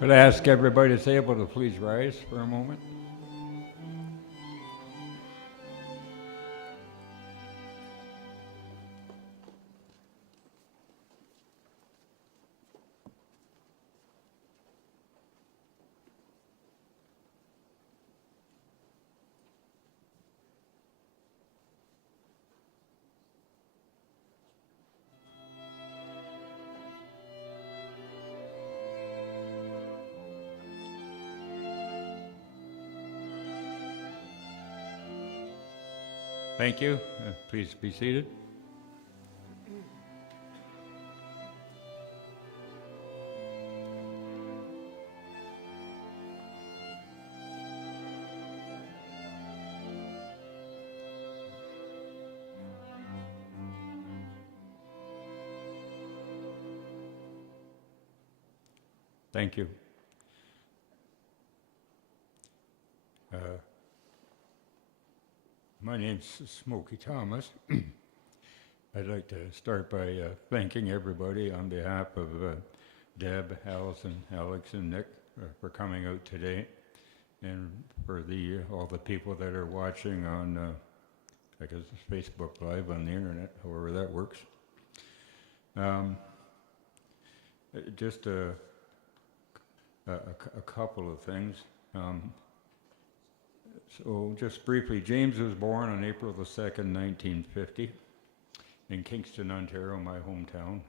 Could I ask everybody that's able to please rise for a moment? Thank you. Please be seated. Thank you. My name's Smokey Thomas. I'd like to start by thanking everybody on behalf of Deb, Allison, Alex, and Nick for coming out today, and for all the people that are watching on, I guess, Facebook Live on the internet, however that works. Just a couple of things. So just briefly, James was born on April the 2nd, 1950 in Kingston, Ontario, my hometown.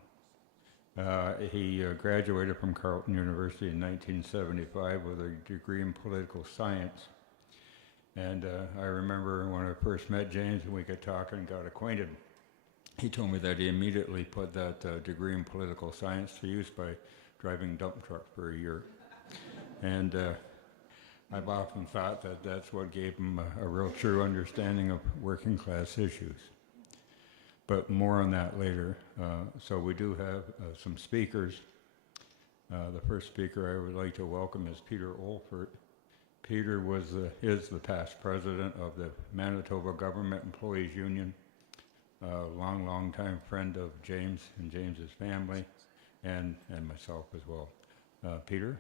He graduated from Carleton University in 1975 with a degree in political science. And I remember when I first met James and we got talking and got acquainted, he told me that he immediately put that degree in political science to use by driving dump truck for a year. And I've often thought that that's what gave him a real true understanding of working class issues. But more on that later. So we do have some speakers. The first speaker I would like to welcome is Peter Olford. Peter is the past president of the Manitoba Government Employees Union, a long time friend of James and James's family, and myself as well. Peter?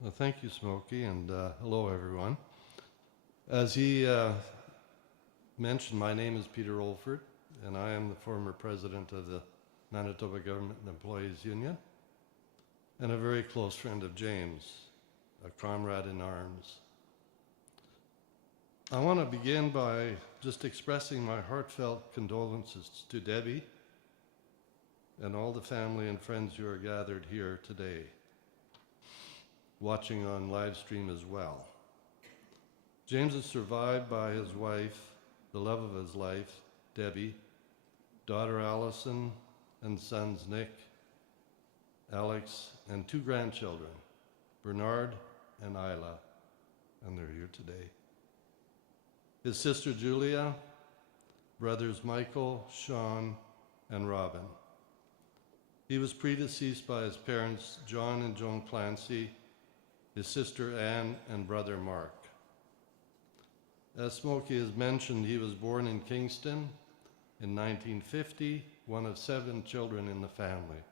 Well, thank you, Smokey, and hello, everyone. As he mentioned, my name is Peter Olford, and I am the former president of the Manitoba Government Employees Union, and a very close friend of James, a comrade in arms. I want to begin by just expressing my heartfelt condolences to Debbie and all the family and friends who are gathered here today, watching on live stream as well. James is survived by his wife, the love of his life, Debbie, daughter Allison, and sons Nick, Alex, and 2 grandchildren, Bernard and Isla, and they're here today. His sister Julia, brothers Michael, Sean, and Robin. He was predeceased by his parents, John and Joan Clancy, his sister Anne, and brother Mark. As Smokey has mentioned, he was born in Kingston in 1950, one of 7 children in the family.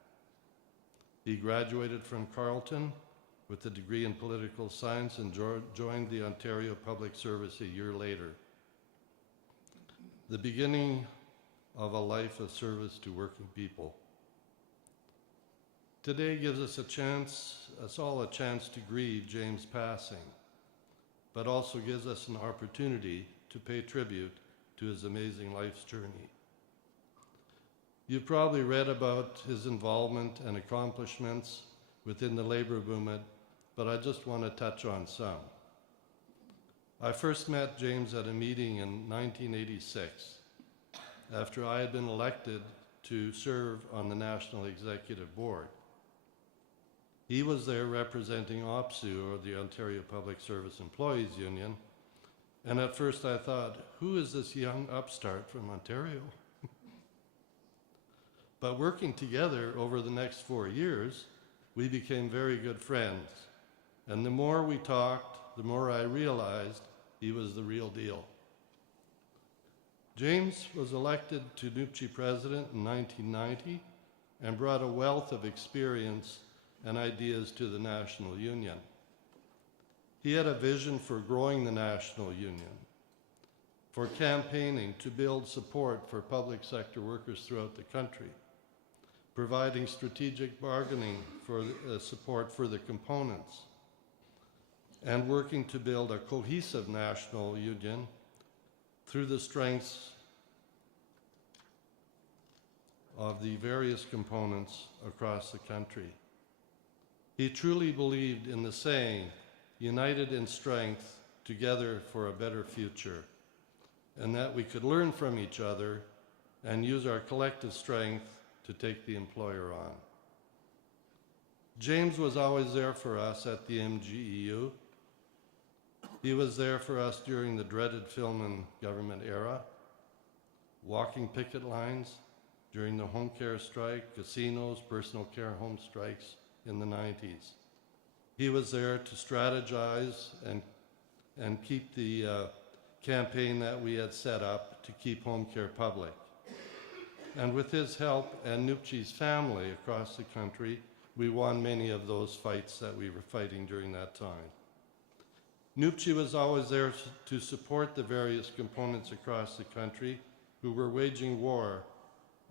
He graduated from Carleton with a degree in political science and joined the Ontario Public Service a year later. The beginning of a life of service to working people. Today gives us all a chance to grieve James' passing, but also gives us an opportunity to pay tribute to his amazing life's journey. You've probably read about his involvement and accomplishments within the labor movement, but I just want to touch on some. I first met James at a meeting in 1986, after I had been elected to serve on the National Executive Board. He was there representing OPSU, or the Ontario Public Service Employees Union, and at first I thought, who is this young upstart from Ontario? But working together over the next 4 years, we became very good friends. And the more we talked, the more I realized he was the real deal. James was elected to NUPCI president in 1990 and brought a wealth of experience and ideas to the National Union. He had a vision for growing the National Union, for campaigning to build support for public sector workers throughout the country, providing strategic bargaining for support for the components, and working to build a cohesive national union through the strengths of the various components across the country. He truly believed in the saying, "United in strength, together for a better future," and that we could learn from each other and use our collective strength to take the employer on. James was always there for us at the MGEU. He was there for us during the dreaded film and government era, walking picket lines during the home care strike, casinos, personal care home strikes in the 90s. He was there to strategize and keep the campaign that we had set up to keep home care public. And with his help and NUPCI's family across the country, we won many of those fights that we were fighting during that time. NUPCI was always there to support the various components across the country who were waging war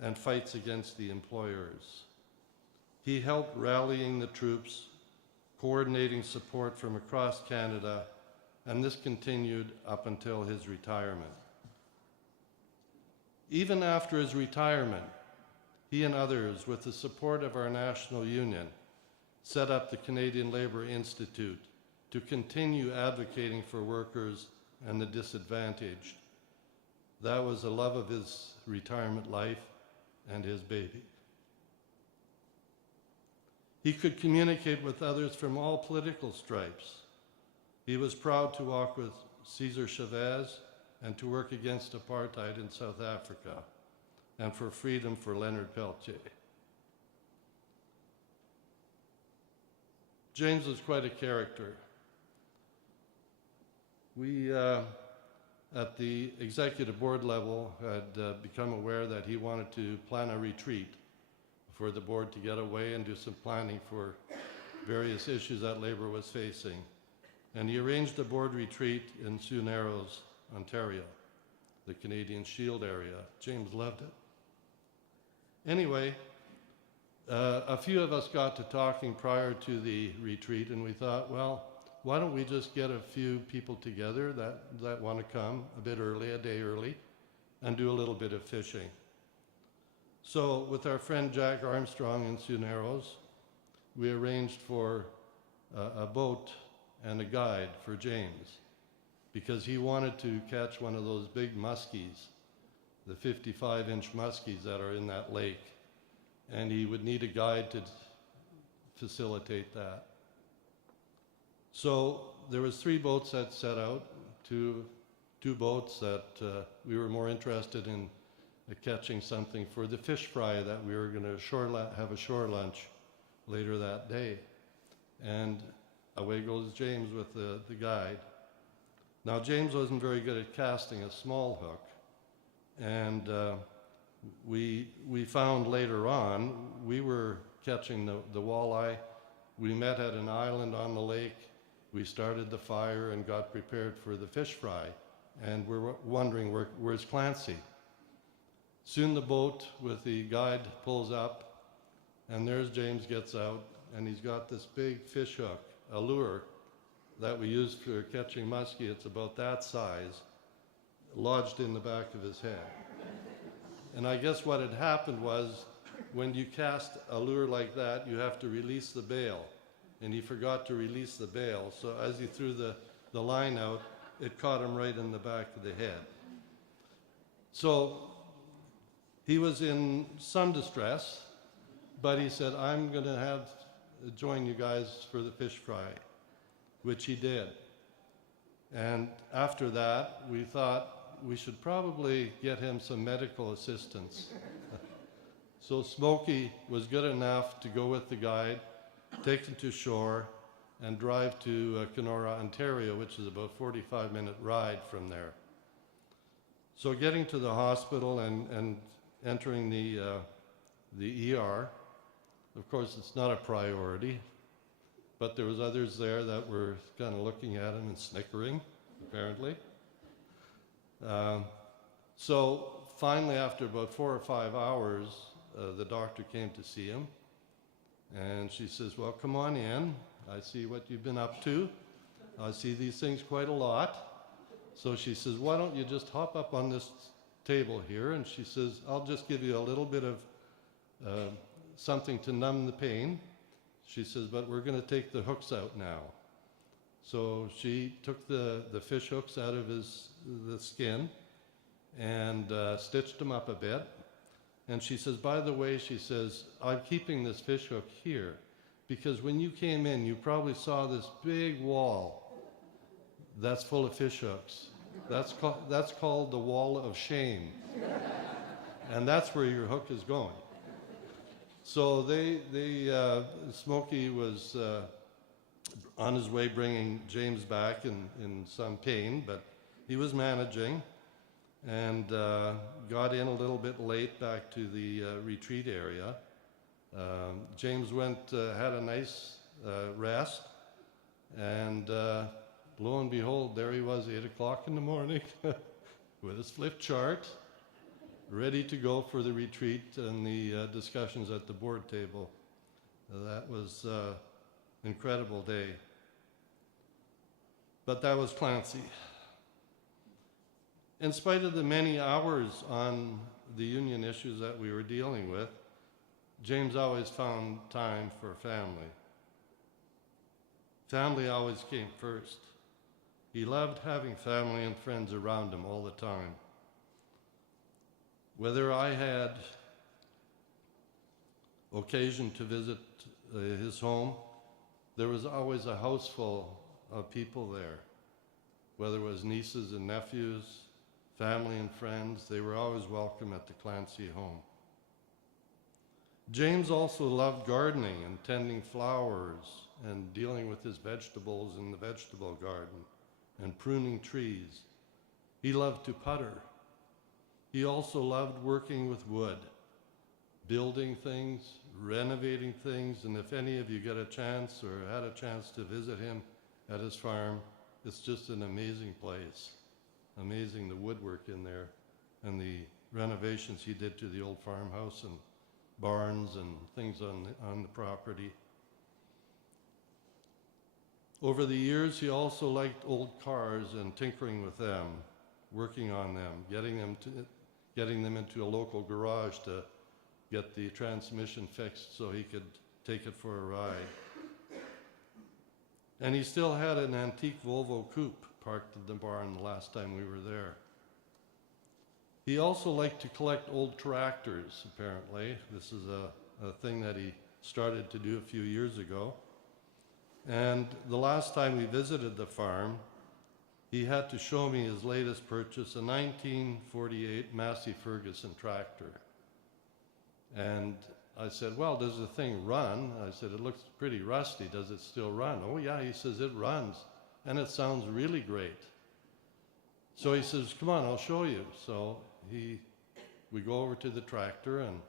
and fights against the employers. He helped rallying the troops, coordinating support from across Canada, and this continued up until his retirement. Even after his retirement, he and others, with the support of our national union, set up the Canadian Labour Institute to continue advocating for workers and the disadvantaged. That was the love of his retirement life and his baby. He could communicate with others from all political stripes. He was proud to walk with Cesar Chavez and to work against apartheid in South Africa and for freedom for Leonard Peltier. James was quite a character. We, at the executive board level, had become aware that he wanted to plan a retreat for the board to get away and do some planning for various issues that Labour was facing. And he arranged a board retreat in Sioux Narrows, Ontario, the Canadian Shield area. James loved it. Anyway, a few of us got to talking prior to the retreat, and we thought, well, why don't we just get a few people together that want to come a bit early, a day early, and do a little bit of fishing. So with our friend Jack Armstrong in Sioux Narrows, we arranged for a boat and a guide for James, because he wanted to catch one of those big muskies, the 55-inch muskies that are in that lake, and he would need a guide to facilitate that. So there was 3 boats that set out, two boats that we were more interested in catching something for the fish fry that we were going to have a shore lunch later that day. And away goes James with the guide. Now James wasn't very good at casting a small hook, and we found later on we were catching the walleye. We met at an island on the lake. We started the fire and got prepared for the fish fry, and we're wondering where's Clancy. Soon the boat with the guide pulls up, and there's James gets out, and he's got this big fish hook, a lure that we use for catching muskie. It's about that size, lodged in the back of his head. And I guess what had happened was, when you cast a lure like that, you have to release the bail. And he forgot to release the bail, so as he threw the line out, it caught him right in the back of the head. So he was in some distress, but he said, I'm going to join you guys for the fish fry, which he did. And after that, we thought we should probably get him some medical assistance. So Smokey was good enough to go with the guide, take him to shore, and drive to Kenora, Ontario, which is about a 45-minute ride from there. So getting to the hospital and entering the ER, of course, it's not a priority, but there was others there that were kind of looking at him and snickering, apparently. So finally, after about 4 or 5 hours, the doctor came to see him, and she says, well, come on in. I see what you've been up to. I see these things quite a lot. So she says, why don't you just hop up on this table here? And she says, I'll just give you a little bit of something to numb the pain. She says, but we're going to take the hooks out now. So she took the fish hooks out of the skin and stitched them up a bit. And she says, by the way, she says, I'm keeping this fish hook here because when you came in, you probably saw this big wall that's full of fish hooks. That's called the wall of shame. And that's where your hook is going. So Smokey was on his way bringing James back in some pain, but he was managing and got in a little bit late back to the retreat area. James had a nice rest, and lo and behold, there he was, 8 o'clock in the morning with his flip chart, ready to go for the retreat and the discussions at the board table. That was an incredible day. But that was Clancy. In spite of the many hours on the union issues that we were dealing with, James always found time for family. Family always came first. He loved having family and friends around him all the time. Whether I had occasion to visit his home, there was always a house full of people there. Whether it was nieces and nephews, family and friends, they were always welcome at the Clancy home. James also loved gardening and tending flowers and dealing with his vegetables in the vegetable garden and pruning trees. He loved to putter. He also loved working with wood, building things, renovating things, and if any of you get a chance or had a chance to visit him at his farm, it's just an amazing place. Amazing the woodwork in there and the renovations he did to the old farmhouse and barns and things on the property. Over the years, he also liked old cars and tinkering with them, working on them, getting them into a local garage to get the transmission fixed so he could take it for a ride. And he still had an antique Volvo coupe parked in the barn the last time we were there. He also liked to collect old tractors, apparently. This is a thing that he started to do a few years ago. And the last time we visited the farm, he had to show me his latest purchase, a 1948 Massey Ferguson tractor. And I said, well, does the thing run? I said, it looks pretty rusty. Does it still run? Oh, yeah, he says, it runs. And it sounds really great. So he says, come on, I'll show you. So we go over to the tractor, and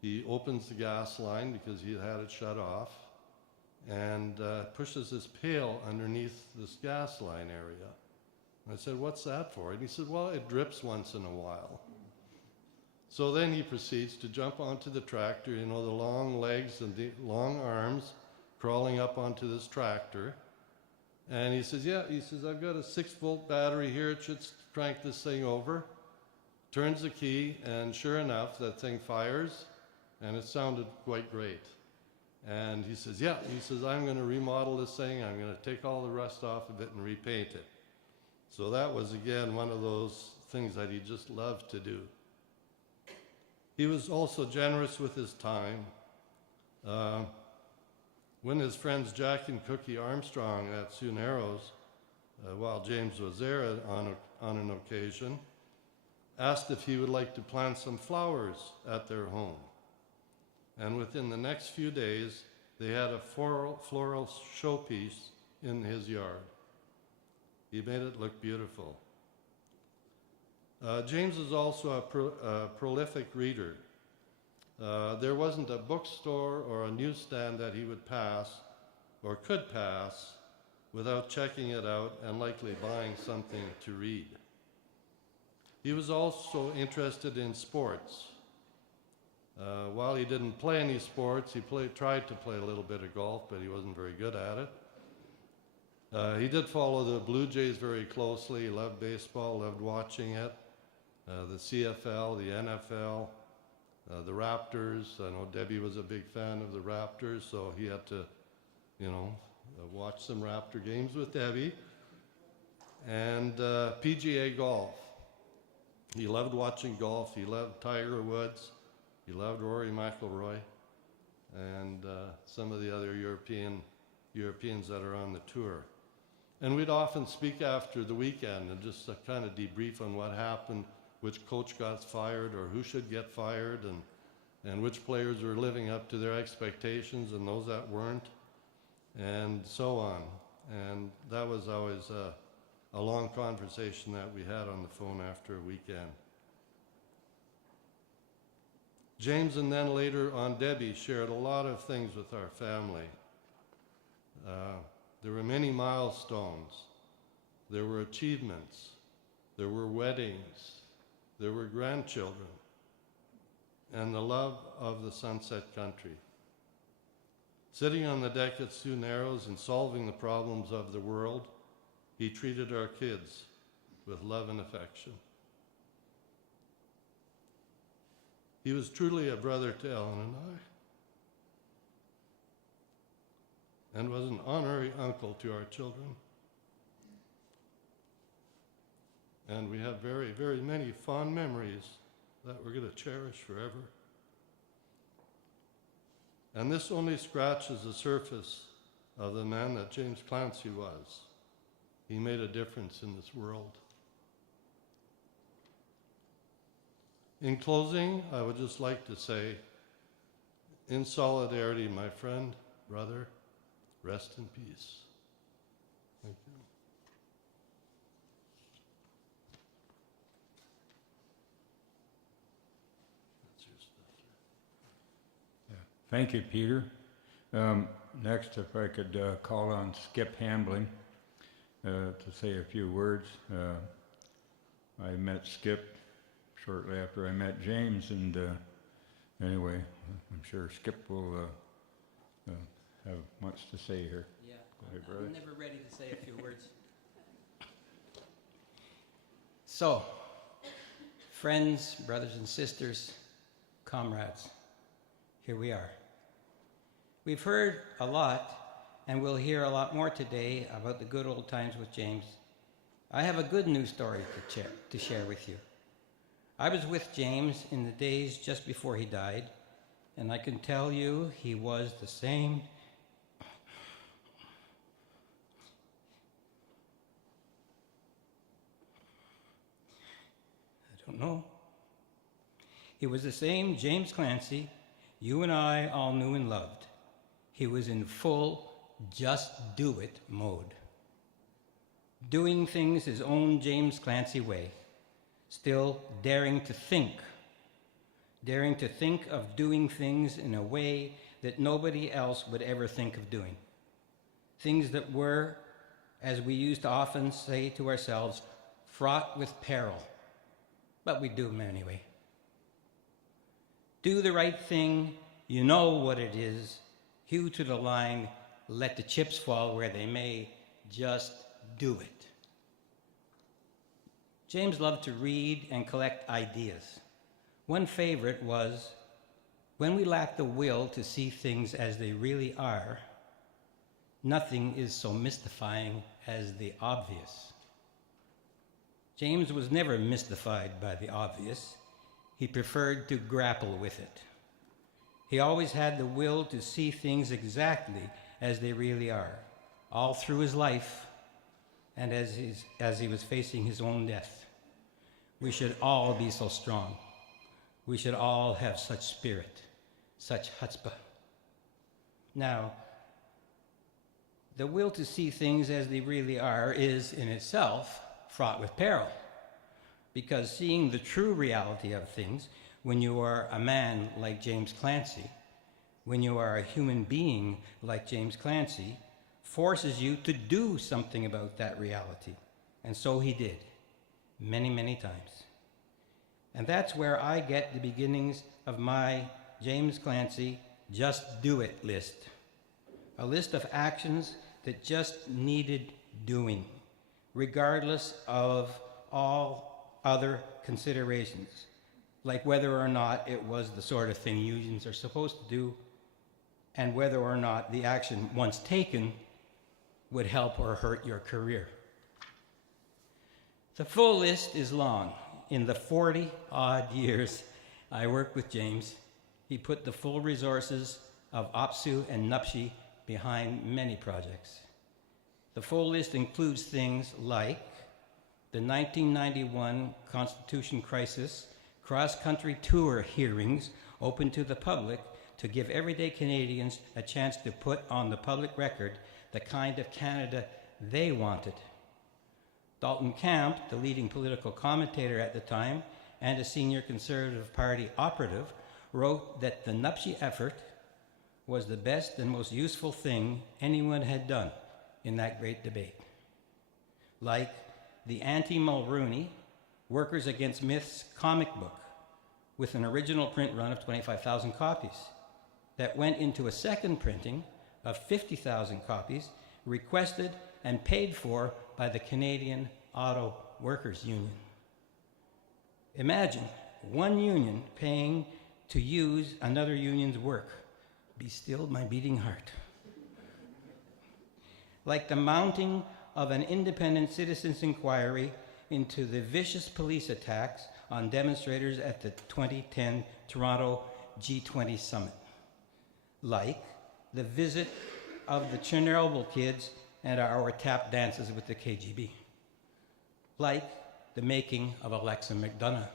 he opens the gas line because he had it shut off, and pushes this pail underneath this gas line area. I said, what's that for? And he said, well, it drips once in a while. So then he proceeds to jump onto the tractor, you know, the long legs and the long arms crawling up onto this tractor. And he says, yeah, he says, I've got a 6-volt battery here. It should crank this thing over. Turns the key, and sure enough, that thing fires, and it sounded quite great. And he says, yeah, he says, I'm going to remodel this thing. I'm going to take all the rust off of it and repaint it. So that was, again, one of those things that he just loved to do. He was also generous with his time. When his friends Jack and Cookie Armstrong at Sioux Narrows, while James was there on an occasion, asked if he would like to plant some flowers at their home. And within the next few days, they had a floral showpiece in his yard. He made it look beautiful. James is also a prolific reader. There wasn't a bookstore or a newsstand that he would pass or could pass without checking it out and likely buying something to read. He was also interested in sports. While he didn't play any sports, he tried to play a little bit of golf, but he wasn't very good at it. He did follow the Blue Jays very closely. He loved baseball, loved watching it. The CFL, the NFL, the Raptors. I know Debbie was a big fan of the Raptors, so he had to, watch some Raptor games with Debbie. And PGA golf. He loved watching golf. He loved Tiger Woods. He loved Rory McIlroy and some of the other Europeans that are on the tour. And we'd often speak after the weekend and just kind of debrief on what happened, which coach got fired or who should get fired, and which players were living up to their expectations and those that weren't, and so on. And that was always a long conversation that we had on the phone after a weekend. James and then later on Debbie shared a lot of things with our family. There were many milestones. There were achievements. There were weddings. There were grandchildren. And the love of the Sunset Country. Sitting on the deck at Sioux Narrows and solving the problems of the world, he treated our kids with love and affection. He was truly a brother to Ellen and I, and was an honorary uncle to our children. And we have very, very many fond memories that we're going to cherish forever. And this only scratches the surface of the man that James Clancy was. He made a difference in this world. In closing, I would just like to say, in solidarity, my friend, brother, rest in peace. Thank you. That's your stuff. Yeah. Thank you, Peter. Next, if I could call on Skip Hambling to say a few words. I met Skip shortly after I met James, and anyway, I'm sure Skip will have much to say here. Yeah, Go ahead, brother. I'm never ready to say a few words. So, friends, brothers and sisters, comrades, here we are. We've heard a lot, and we'll hear a lot more today about the good old times with James. I have a good news story to share with you. I was with James in the days just before he died, and I can tell you he was the same. I don't know. He was the same James Clancy you and I all knew and loved. He was in full just do it mode. Doing things his own James Clancy way. Still daring to think of doing things in a way that nobody else would ever think of doing. Things that were, as we used to often say to ourselves, fraught with peril, but we do them anyway. Do the right thing, you know what it is, hew to the line, let the chips fall where they may, just do it. James loved to read and collect ideas. One favorite was, when we lack the will to see things as they really are, nothing is so mystifying as the obvious. James was never mystified by the obvious. He preferred to grapple with it. He always had the will to see things exactly as they really are, all through his life and as he was facing his own death. We should all be so strong. We should all have such spirit, such chutzpah. Now, the will to see things as they really are is in itself fraught with peril, because seeing the true reality of things when you are a man like James Clancy, when you are a human being like James Clancy, forces you to do something about that reality. And so he did, many, many times. And that's where I get the beginnings of my James Clancy Just Do It list. A list of actions that just needed doing, regardless of all other considerations, like whether or not it was the sort of thing unions are supposed to do, and whether or not the action once taken would help or hurt your career. The full list is long. In the 40-odd years I worked with James, he put the full resources of OPSU and NUPSI behind many projects. The full list includes things like the 1991 Constitution Crisis cross-country tour hearings open to the public to give everyday Canadians a chance to put on the public record the kind of Canada they wanted. Dalton Camp, the leading political commentator at the time and a senior Conservative Party operative, wrote that the NUPSI effort was the best and most useful thing anyone had done in that great debate. Like the anti-Mulrooney Workers Against Myths comic book with an original print run of 25,000 copies that went into a second printing of 50,000 copies requested and paid for by the Canadian Auto Workers Union. Imagine one union paying to use another union's work. Be still my beating heart. Like the mounting of an independent citizens' inquiry into the vicious police attacks on demonstrators at the 2010 Toronto G20 summit. Like the visit of the Chernobyl kids and our tap dances with the KGB. Like the making of Alexa McDonough.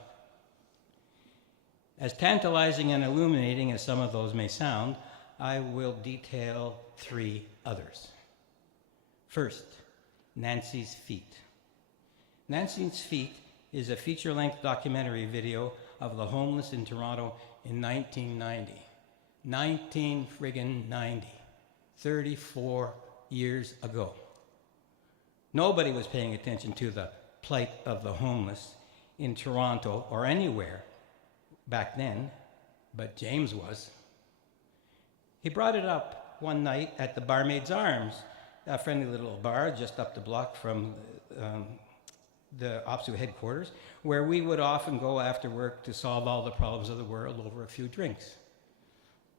As tantalizing and illuminating as some of those may sound, I will detail 3 others. First, Nancy's Feet. Nancy's Feet is a feature-length documentary video of the homeless in Toronto in 1990. 1990. 34 years ago. Nobody was paying attention to the plight of the homeless in Toronto or anywhere back then, but James was. He brought it up one night at the Barmaid's Arms, a friendly little bar just up the block from the OPSU headquarters, where we would often go after work to solve all the problems of the world over a few drinks.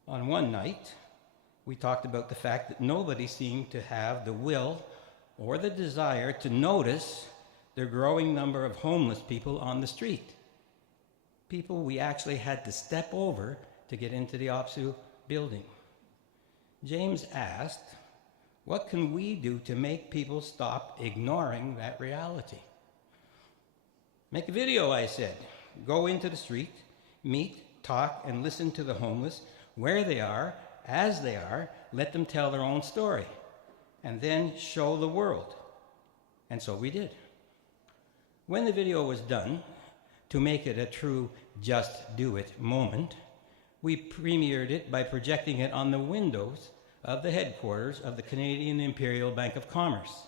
On one night, we talked about the fact that nobody seemed to have the will or the desire to notice the growing number of homeless people on the street. People we actually had to step over to get into the OPSU building. James asked, what can we do to make people stop ignoring that reality? Make a video, I said. Go into the street, meet, talk, and listen to the homeless where they are, as they are, let them tell their own story, and then show the world. And so we did. When the video was done, to make it a true just do it moment, we premiered it by projecting it on the windows of the headquarters of the Canadian Imperial Bank of Commerce.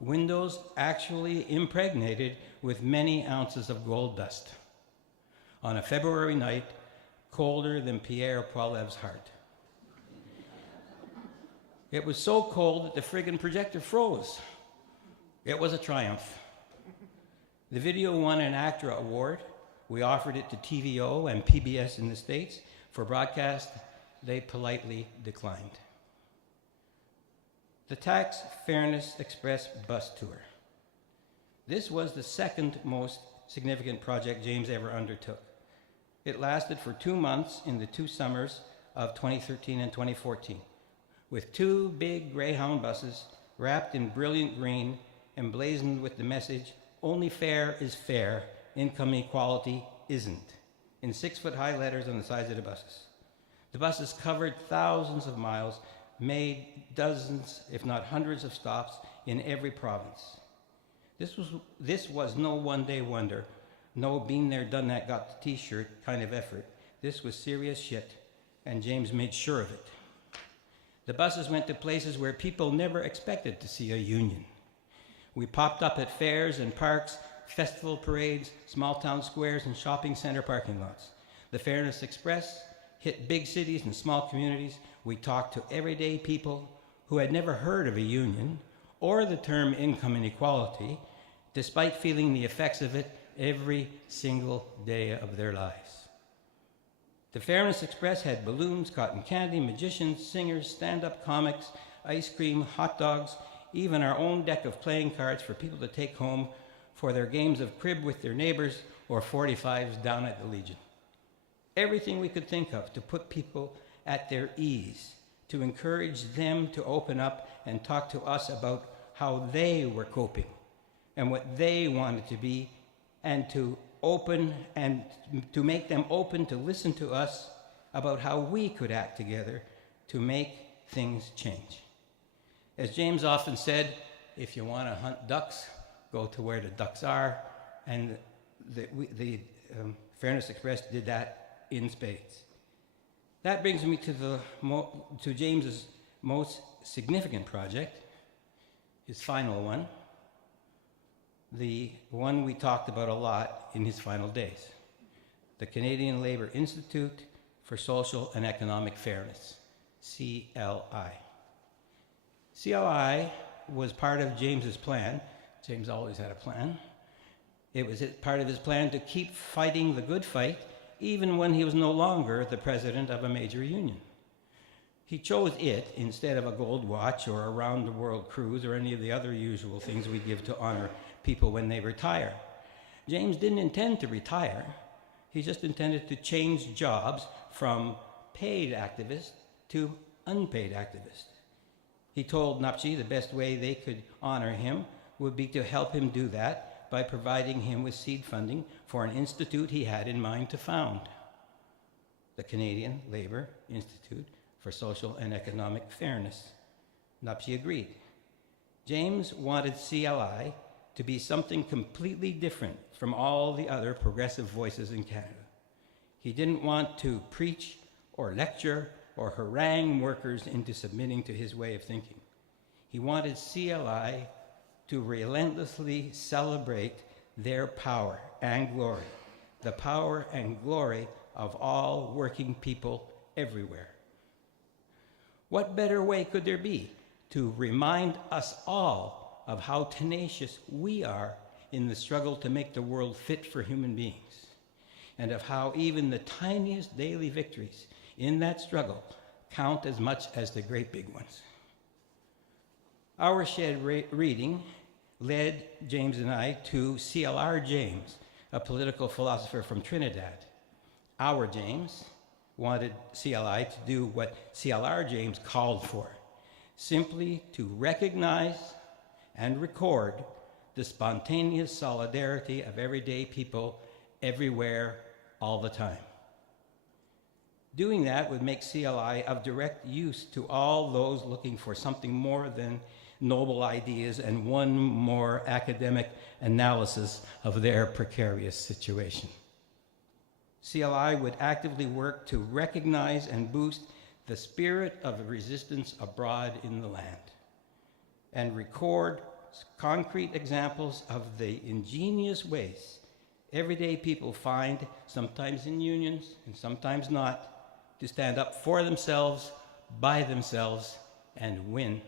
Windows actually impregnated with many ounces of gold dust. On a February night, colder than Pierre Poilievre's heart. It was so cold that the friggin' projector froze. It was a triumph. The video won an ACTRA award. We offered it to TVO and PBS in the States for broadcast. They politely declined. The Tax Fairness Express bus tour. This was the second most significant project James ever undertook. It lasted for 2 months in the 2 summers of 2013 and 2014, with 2 big Greyhound buses wrapped in brilliant green, emblazoned with the message, "Only fair is fair, income equality isn't, in 6-foot-high letters on the sides of the buses. The buses covered thousands of miles, made dozens, if not hundreds of stops in every province. This was no one-day wonder, no been there, done that, got the t-shirt kind of effort. This was serious shit, and James made sure of it. The buses went to places where people never expected to see a union. We popped up at fairs and parks, festival parades, small town squares, and shopping center parking lots. The Fairness Express hit big cities and small communities. We talked to everyday people who had never heard of a union or the term income inequality, despite feeling the effects of it every single day of their lives. The Fairness Express had balloons, cotton candy, magicians, singers, stand-up comics, ice cream, hot dogs, even our own deck of playing cards for people to take home for their games of crib with their neighbors or 45s down at the Legion. Everything we could think of to put people at their ease, to encourage them to open up and talk to us about how they were coping and what they wanted to be, and to make them open to listen to us about how we could act together to make things change. As James often said, if you want to hunt ducks, go to where the ducks are, and the Fairness Express did that in spades. That brings me to James's most significant project, his final one, the one we talked about a lot in his final days, the Canadian Labour Institute for Social and Economic Fairness, CLI. CLI was part of James's plan. James always had a plan. It was part of his plan to keep fighting the good fight, even when he was no longer the president of a major union. He chose it instead of a gold watch or a round-the-world cruise or any of the other usual things we give to honor people when they retire. James didn't intend to retire. He just intended to change jobs from paid activist to unpaid activist. He told NUPSI the best way they could honor him would be to help him do that by providing him with seed funding for an institute he had in mind to found, the Canadian Labour Institute for Social and Economic Fairness. NUPSI agreed. James wanted CLI to be something completely different from all the other progressive voices in Canada. He didn't want to preach or lecture or harangue workers into submitting to his way of thinking. He wanted CLI to relentlessly celebrate their power and glory, the power and glory of all working people everywhere. What better way could there be to remind us all of how tenacious we are in the struggle to make the world fit for human beings, and of how even the tiniest daily victories in that struggle count as much as the great big ones. Our shared reading led James and I to CLR James, a political philosopher from Trinidad. Our James wanted CLI to do what CLR James called for, simply to recognize and record the spontaneous solidarity of everyday people everywhere, all the time. Doing that would make CLI of direct use to all those looking for something more than noble ideas and one more academic analysis of their precarious situation. CLI would actively work to recognize and boost the spirit of resistance abroad in the land, and record concrete examples of the ingenious ways everyday people find, sometimes in unions and sometimes not, to stand up for themselves, by themselves, and win.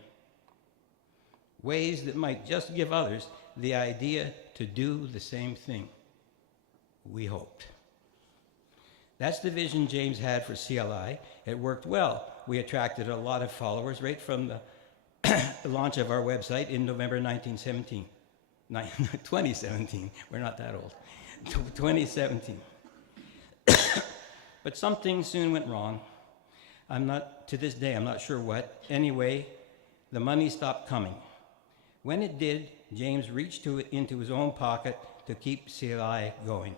Ways that might just give others the idea to do the same thing, we hoped. That's the vision James had for CLI. It worked well. We attracted a lot of followers right from the launch of our website in November 2017. We're not that old. 2017. But something soon went wrong. To this day, I'm not sure what. Anyway, the money stopped coming. When it did, James reached into his own pocket to keep CLI going.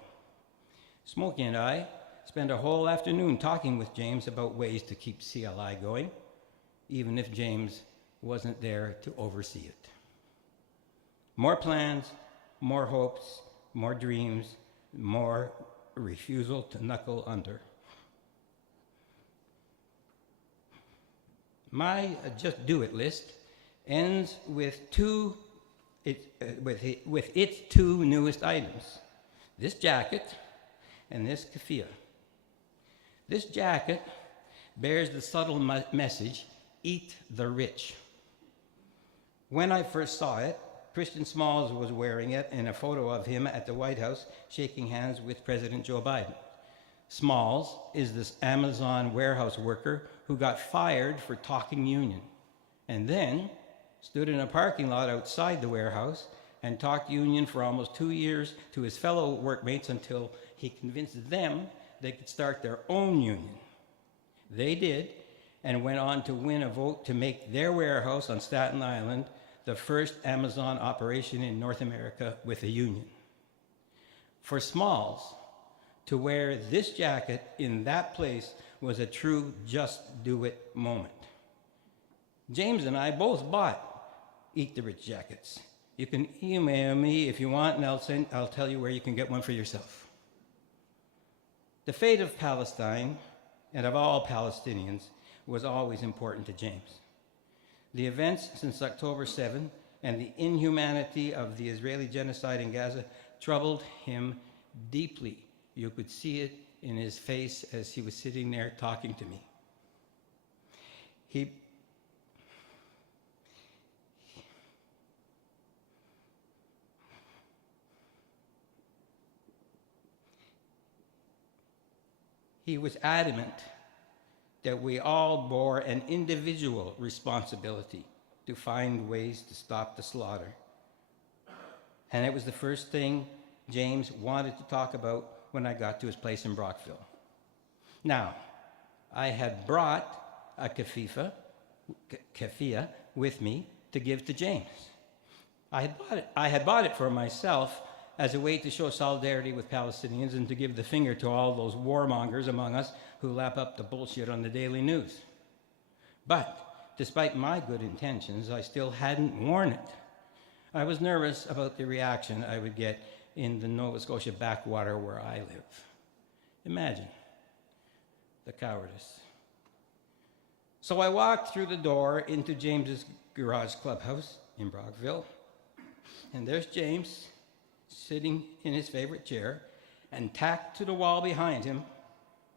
Smokey and I spent a whole afternoon talking with James about ways to keep CLI going, even if James wasn't there to oversee it. More plans, more hopes, more dreams, more refusal to knuckle under. My Just Do It list ends with its two newest items, this jacket and this keffiyeh. This jacket bears the subtle message, eat the rich. When I first saw it, Christian Smalls was wearing it in a photo of him at the White House shaking hands with President Joe Biden. Smalls is this Amazon warehouse worker who got fired for talking union and then stood in a parking lot outside the warehouse and talked union for almost 2 years to his fellow workmates until he convinced them they could start their own union. They did, and went on to win a vote to make their warehouse on Staten Island the first Amazon operation in North America with a union. For Smalls, to wear this jacket in that place was a true just do it moment. James and I both bought Eat the Rich jackets. You can email me if you want, and I'll tell you where you can get one for yourself. The fate of Palestine, and of all Palestinians, was always important to James. The events since October 7 and the inhumanity of the Israeli genocide in Gaza troubled him deeply. You could see it in his face as he was sitting there talking to me. He was adamant that we all bore an individual responsibility to find ways to stop the slaughter. And it was the first thing James wanted to talk about when I got to his place in Brockville. Now, I had brought a keffiyeh with me to give to James. I had bought it for myself as a way to show solidarity with Palestinians and to give the finger to all those warmongers among us who lap up the bullshit on the daily news. But despite my good intentions, I still hadn't worn it. I was nervous about the reaction I would get in the Nova Scotia backwater where I live. Imagine the cowardice. So I walked through the door into James's garage clubhouse in Brockville, and there's James sitting in his favorite chair, and tacked to the wall behind him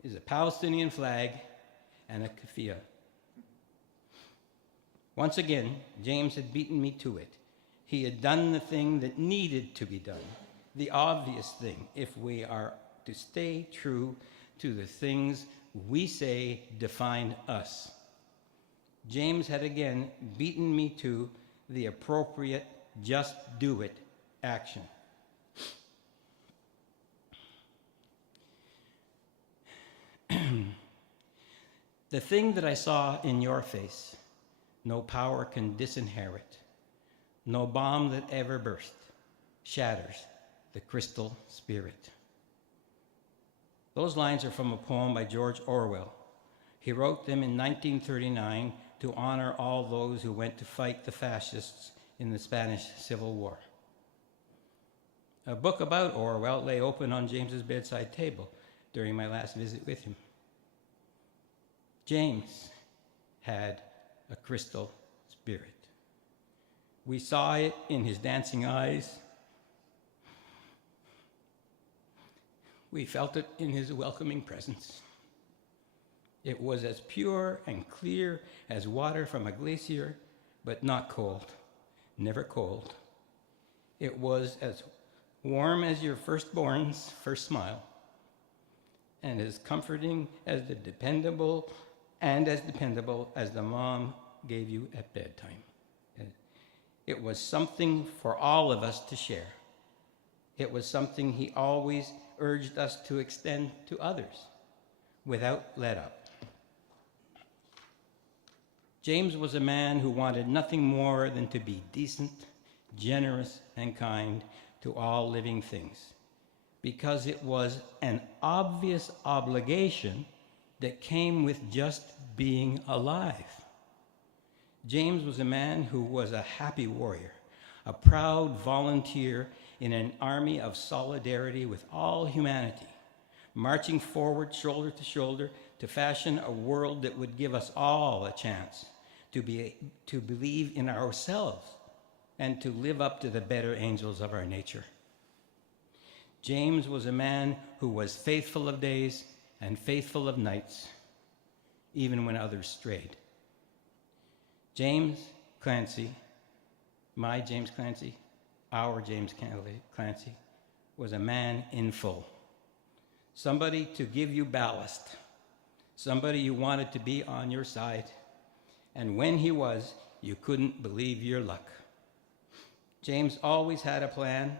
is a Palestinian flag and a keffiyeh. Once again, James had beaten me to it. He had done the thing that needed to be done, the obvious thing, if we are to stay true to the things we say define us. James had again beaten me to the appropriate just do it action. The thing that I saw in your face, no power can disinherit, no bomb that ever burst, shatters the crystal spirit. Those lines are from a poem by George Orwell. He wrote them in 1939 to honor all those who went to fight the fascists in the Spanish Civil War. A book about Orwell lay open on James's bedside table during my last visit with him. James had a crystal spirit. We saw it in his dancing eyes. We felt it in his welcoming presence. It was as pure and clear as water from a glacier, but not cold, never cold. It was as warm as your firstborn's first smile, and as comforting as dependable as the mom gave you at bedtime. It was something for all of us to share. It was something he always urged us to extend to others without let up. James was a man who wanted nothing more than to be decent, generous, and kind to all living things, because it was an obvious obligation that came with just being alive. James was a man who was a happy warrior, a proud volunteer in an army of solidarity with all humanity, marching forward shoulder to shoulder to fashion a world that would give us all a chance to believe in ourselves and to live up to the better angels of our nature. James was a man who was faithful of days and faithful of nights, even when others strayed. James Clancy, my James Clancy, our James Clancy, was a man in full. Somebody to give you ballast, somebody you wanted to be on your side, and when he was, you couldn't believe your luck. James always had a plan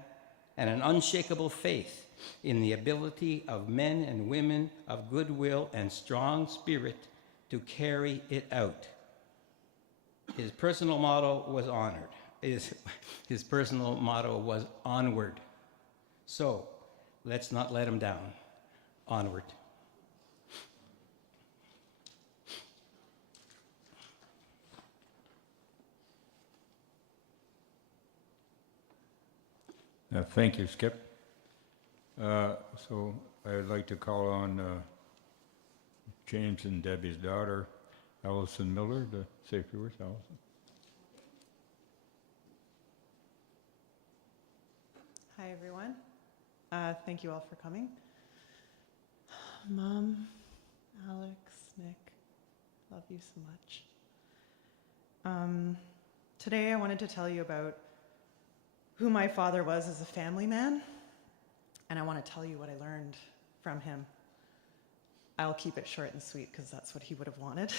and an unshakable faith in the ability of men and women of goodwill and strong spirit to carry it out. His personal motto was honored. His personal motto was onward. So let's not let him down. Onward. Thank you, Skip. So I would like to call on James and Debbie's daughter, Allison Miller, to say a few words. Allison. Hi, everyone. Thank you all for coming. Mom, Alex, Nick, love you so much. Today I wanted to tell you about who my father was as a family man, and I want to tell you what I learned from him. I'll keep it short and sweet because that's what he would have wanted.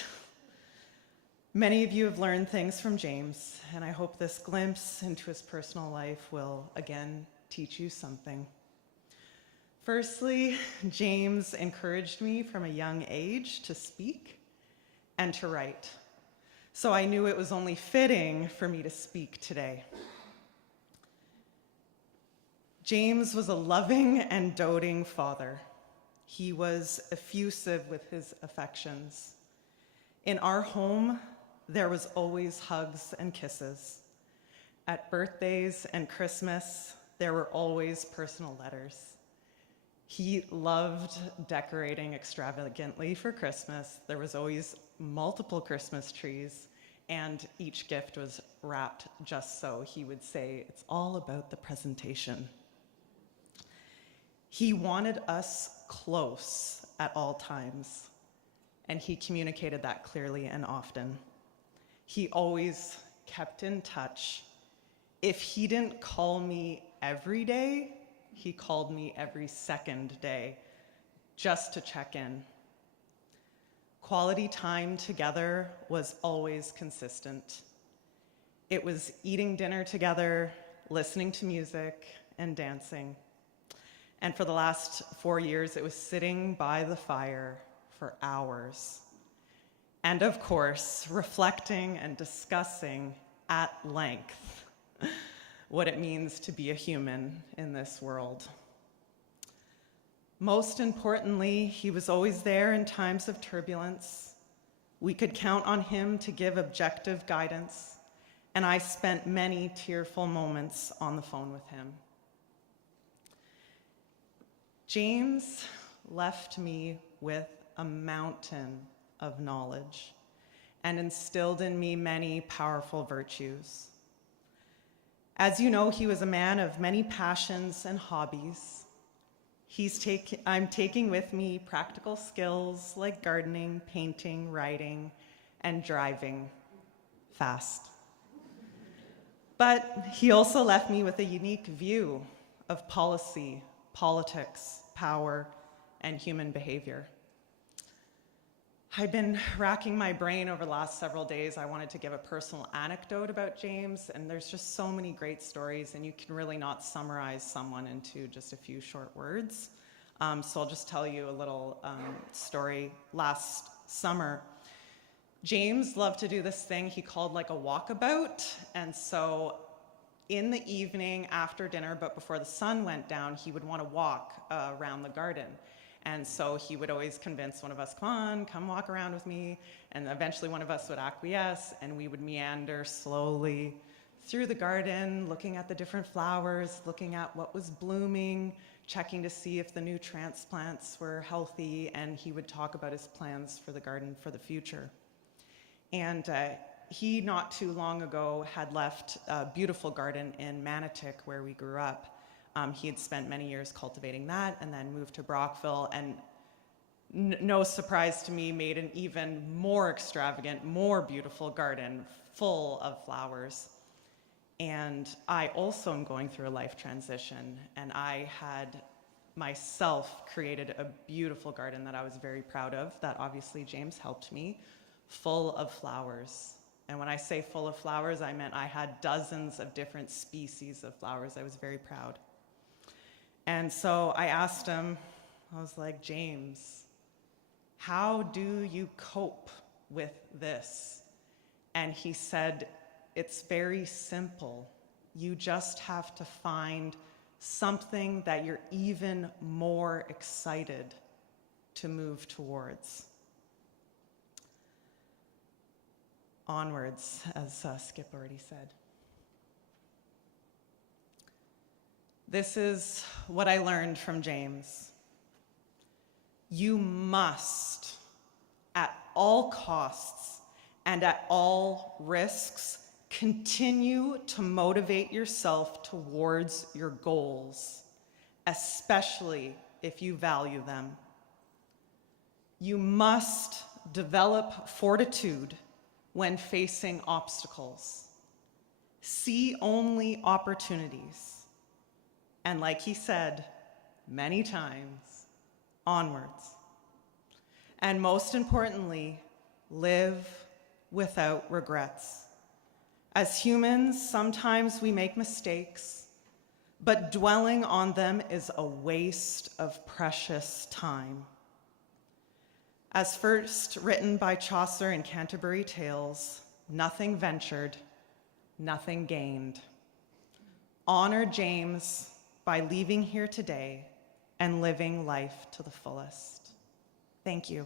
Many of you have learned things from James, and I hope this glimpse into his personal life will again teach you something. Firstly, James encouraged me from a young age to speak and to write. So I knew it was only fitting for me to speak today. James was a loving and doting father. He was effusive with his affections. In our home, there was always hugs and kisses. At birthdays and Christmas, there were always personal letters. He loved decorating extravagantly for Christmas. There was always multiple Christmas trees, and each gift was wrapped just so. He would say, "It's all about the presentation." He wanted us close at all times, and he communicated that clearly and often. He always kept in touch. If he didn't call me every day, he called me every second day just to check in. Quality time together was always consistent. It was eating dinner together, listening to music, and dancing. And for the last 4 years, it was sitting by the fire for hours. And of course, reflecting and discussing at length what it means to be a human in this world. Most importantly, he was always there in times of turbulence. We could count on him to give objective guidance, and I spent many tearful moments on the phone with him. James left me with a mountain of knowledge and instilled in me many powerful virtues. As you know, he was a man of many passions and hobbies. I'm taking with me practical skills like gardening, painting, writing, and driving fast. But he also left me with a unique view of policy, politics, power, and human behavior. I've been racking my brain over the last several days. I wanted to give a personal anecdote about James, and there's just so many great stories, and you can really not summarize someone into just a few short words. So I'll just tell you a little story. Last summer, James loved to do this thing he called like a walkabout, and so in the evening after dinner, but before the sun went down, he would want to walk around the garden. And so he would always convince one of us, come on, come walk around with me. And eventually one of us would acquiesce, and we would meander slowly through the garden, looking at the different flowers, looking at what was blooming, checking to see if the new transplants were healthy, and he would talk about his plans for the garden for the future. And he, not too long ago, had left a beautiful garden in Manotick, where we grew up. He had spent many years cultivating that and then moved to Brockville, and no surprise to me, made an even more extravagant, more beautiful garden full of flowers. And I also am going through a life transition, and I had myself created a beautiful garden that I was very proud of, that obviously James helped me, full of flowers. And when I say full of flowers, I meant I had dozens of different species of flowers. I was very proud. And so I asked him, I was like, James, how do you cope with this? And he said, it's very simple. You just have to find something that you're even more excited to move towards. Onwards, as Skip already said. This is what I learned from James. You must, at all costs and at all risks, continue to motivate yourself towards your goals, especially if you value them. You must develop fortitude when facing obstacles. See only opportunities. And like he said many times, onwards. And most importantly, live without regrets. As humans, sometimes we make mistakes, but dwelling on them is a waste of precious time. As first written by Chaucer in Canterbury Tales, nothing ventured, nothing gained. Honor James by leaving here today and living life to the fullest. Thank you.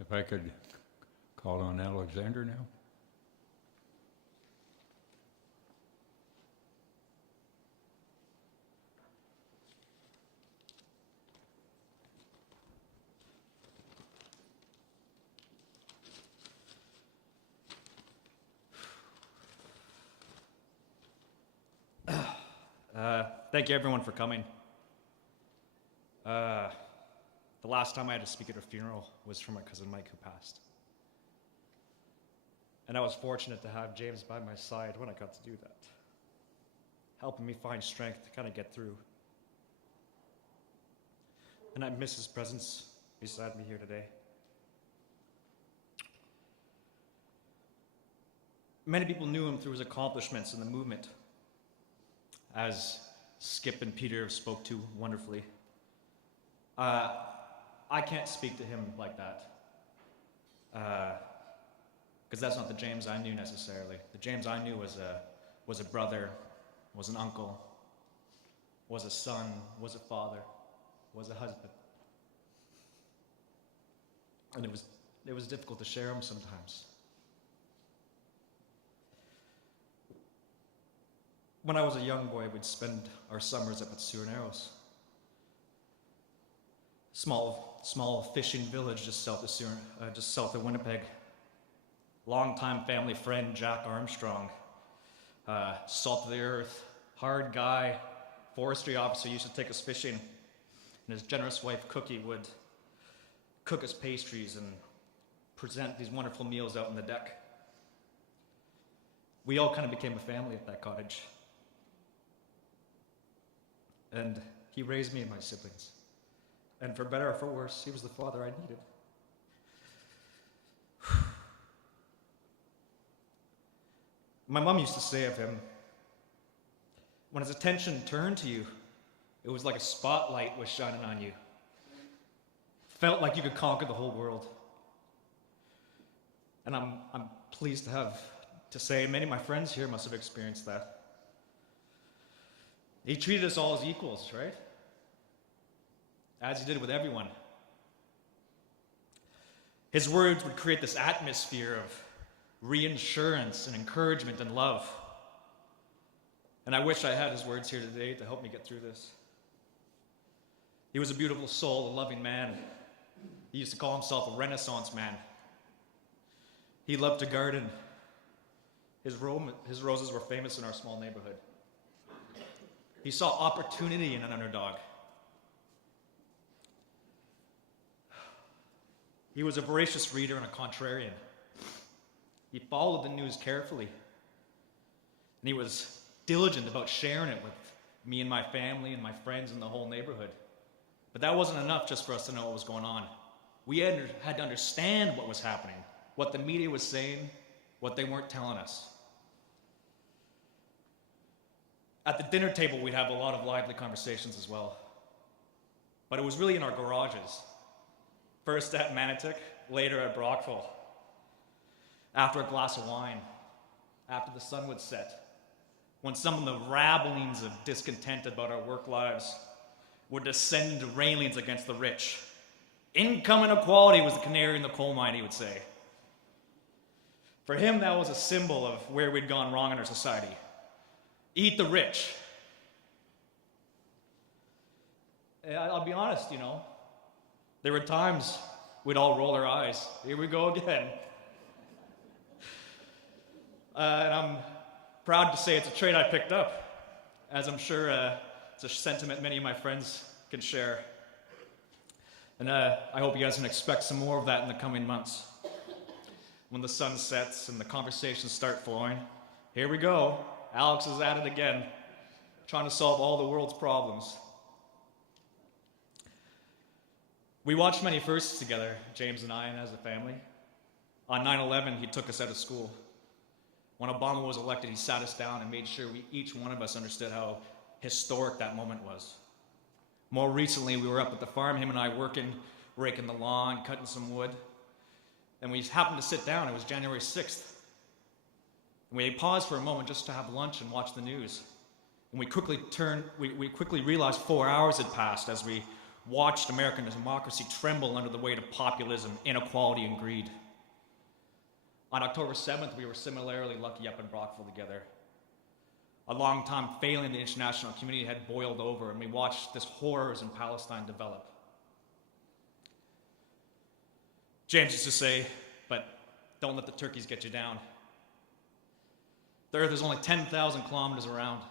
If I could call on Alexander now. Thank you everyone for coming. The last time I had to speak at a funeral was for my cousin Mike, who passed. And I was fortunate to have James by my side when I got to do that, helping me find strength to kind of get through. And I miss his presence beside me here today. Many people knew him through his accomplishments in the movement, as Skip and Peter spoke to wonderfully. I can't speak to him like that, because that's not the James I knew necessarily. The James I knew was a brother, was an uncle, was a son, was a father, was a husband. And it was difficult to share him sometimes. When I was a young boy, we'd spend our summers up at Sewer Narrows. Small fishing village just south of Winnipeg. Longtime family friend Jack Armstrong, salt of the earth, hard guy, forestry officer, used to take us fishing, and his generous wife Cookie would cook us pastries and present these wonderful meals out on the deck. We all kind of became a family at that cottage. And he raised me and my siblings. And for better or for worse, he was the father I needed. My mom used to say of him, when his attention turned to you, it was like a spotlight was shining on you. Felt like you could conquer the whole world. And I'm pleased to say many of my friends here must have experienced that. He treated us all as equals, right? As he did with everyone. His words would create this atmosphere of reassurance and encouragement and love. And I wish I had his words here today to help me get through this. He was a beautiful soul, a loving man. He used to call himself a Renaissance man. He loved to garden. His roses were famous in our small neighborhood. He saw opportunity in an underdog. He was a voracious reader and a contrarian. He followed the news carefully. And he was diligent about sharing it with me and my family and my friends in the whole neighborhood. But that wasn't enough just for us to know what was going on. We had to understand what was happening, what the media was saying, what they weren't telling us. At the dinner table, we'd have a lot of lively conversations as well. But it was really in our garages. First at Manotick, later at Brockville. After a glass of wine, after the sun would set, when some of the rabblings of discontent about our work lives would descend into railings against the rich. Income inequality was the canary in the coal mine, he would say. For him, that was a symbol of where we'd gone wrong in our society. Eat the rich. And I'll be honest, there were times we'd all roll our eyes. Here we go again. And I'm proud to say it's a trait I picked up, as I'm sure it's a sentiment many of my friends can share. And I hope you guys can expect some more of that in the coming months. When the sun sets and the conversations start flowing, here we go. Alex is at it again, trying to solve all the world's problems. We watched many firsts together, James and I, and as a family. On 9/11, he took us out of school. When Obama was elected, he sat us down and made sure each one of us understood how historic that moment was. More recently, we were up at the farm, him and I working, raking the lawn, cutting some wood. And we happened to sit down. It was January 6th. And we paused for a moment just to have lunch and watch the news. And we quickly realized 4 hours had passed as we watched American democracy tremble under the weight of populism, inequality, and greed. On October 7th, we were similarly lucky up in Brockville together. A long-time failing in the international community had boiled over, and we watched this horrors in Palestine develop. James used to say, but don't let the turkeys get you down. The earth is only 10,000 kilometers around.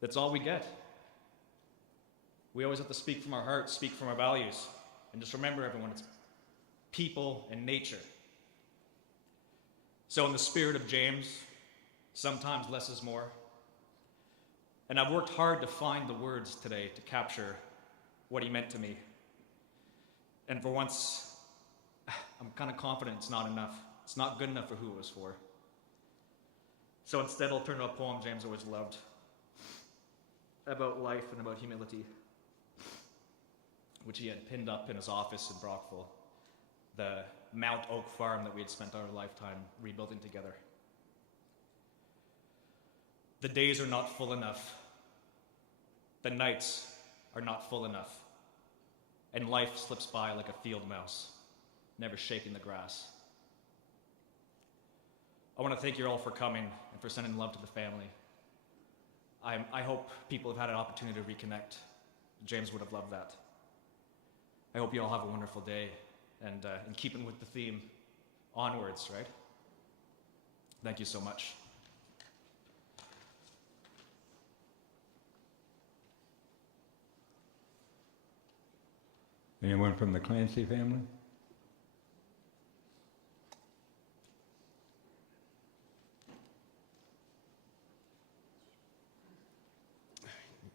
That's all we get. We always have to speak from our hearts, speak from our values. And just remember, everyone, it's people and nature. So in the spirit of James, sometimes less is more. And I've worked hard to find the words today to capture what he meant to me. And for once, I'm kind of confident it's not enough. It's not good enough for who it was for. So instead, I'll turn to a poem James always loved about life and about humility, which he had pinned up in his office in Brockville, the Mount Oak farm that we had spent our lifetime rebuilding together. The days are not full enough. The nights are not full enough. And life slips by like a field mouse, never shaking the grass. I want to thank you all for coming and for sending love to the family. I hope people have had an opportunity to reconnect. James would have loved that. I hope you all have a wonderful day, and in keeping with the theme, onwards, right? Thank you so much. Anyone from the Clancy family?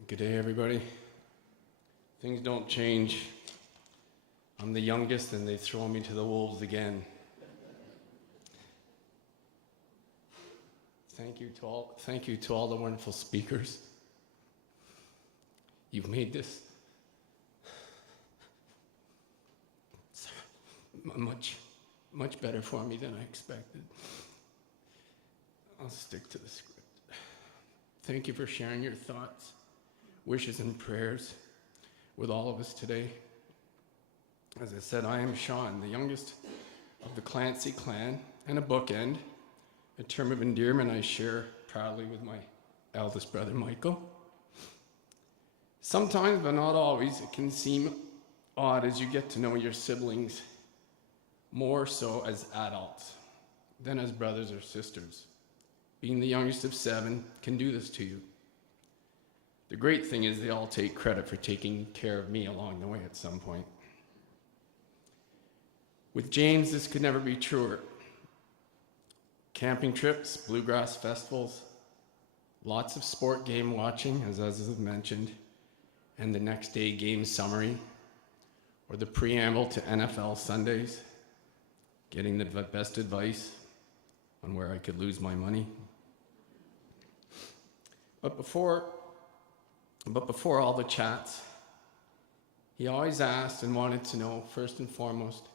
Good day, everybody. Things don't change. I'm the youngest, and they throw me to the wolves again. Thank you to all the wonderful speakers. You've made this much better for me than I expected. I'll stick to the script. Thank you for sharing your thoughts, wishes, and prayers with all of us today. As I said, I am Sean, the youngest of the Clancy clan, and a bookend, a term of endearment I share proudly with my eldest brother, Michael. Sometimes, but not always, it can seem odd as you get to know your siblings more so as adults than as brothers or sisters. Being the youngest of 7 can do this to you. The great thing is they all take credit for taking care of me along the way at some point. With James, this could never be truer. Camping trips, bluegrass festivals, lots of sport game watching, as others have mentioned, and the next day game summary, or the preamble to NFL Sundays, getting the best advice on where I could lose my money. But before all the chats, he always asked and wanted to know, first and foremost,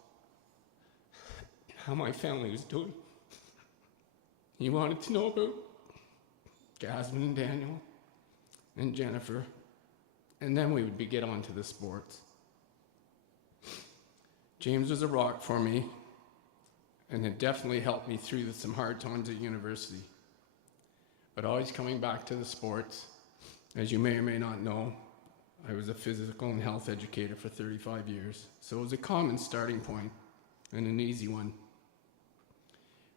how my family was doing. He wanted to know about Jasmine and Daniel and Jennifer, and then we would get on to the sports. James was a rock for me, and it definitely helped me through some hard times at university. But always coming back to the sports, as you may or may not know, I was a physical and health educator for 35 years, so it was a common starting point and an easy one.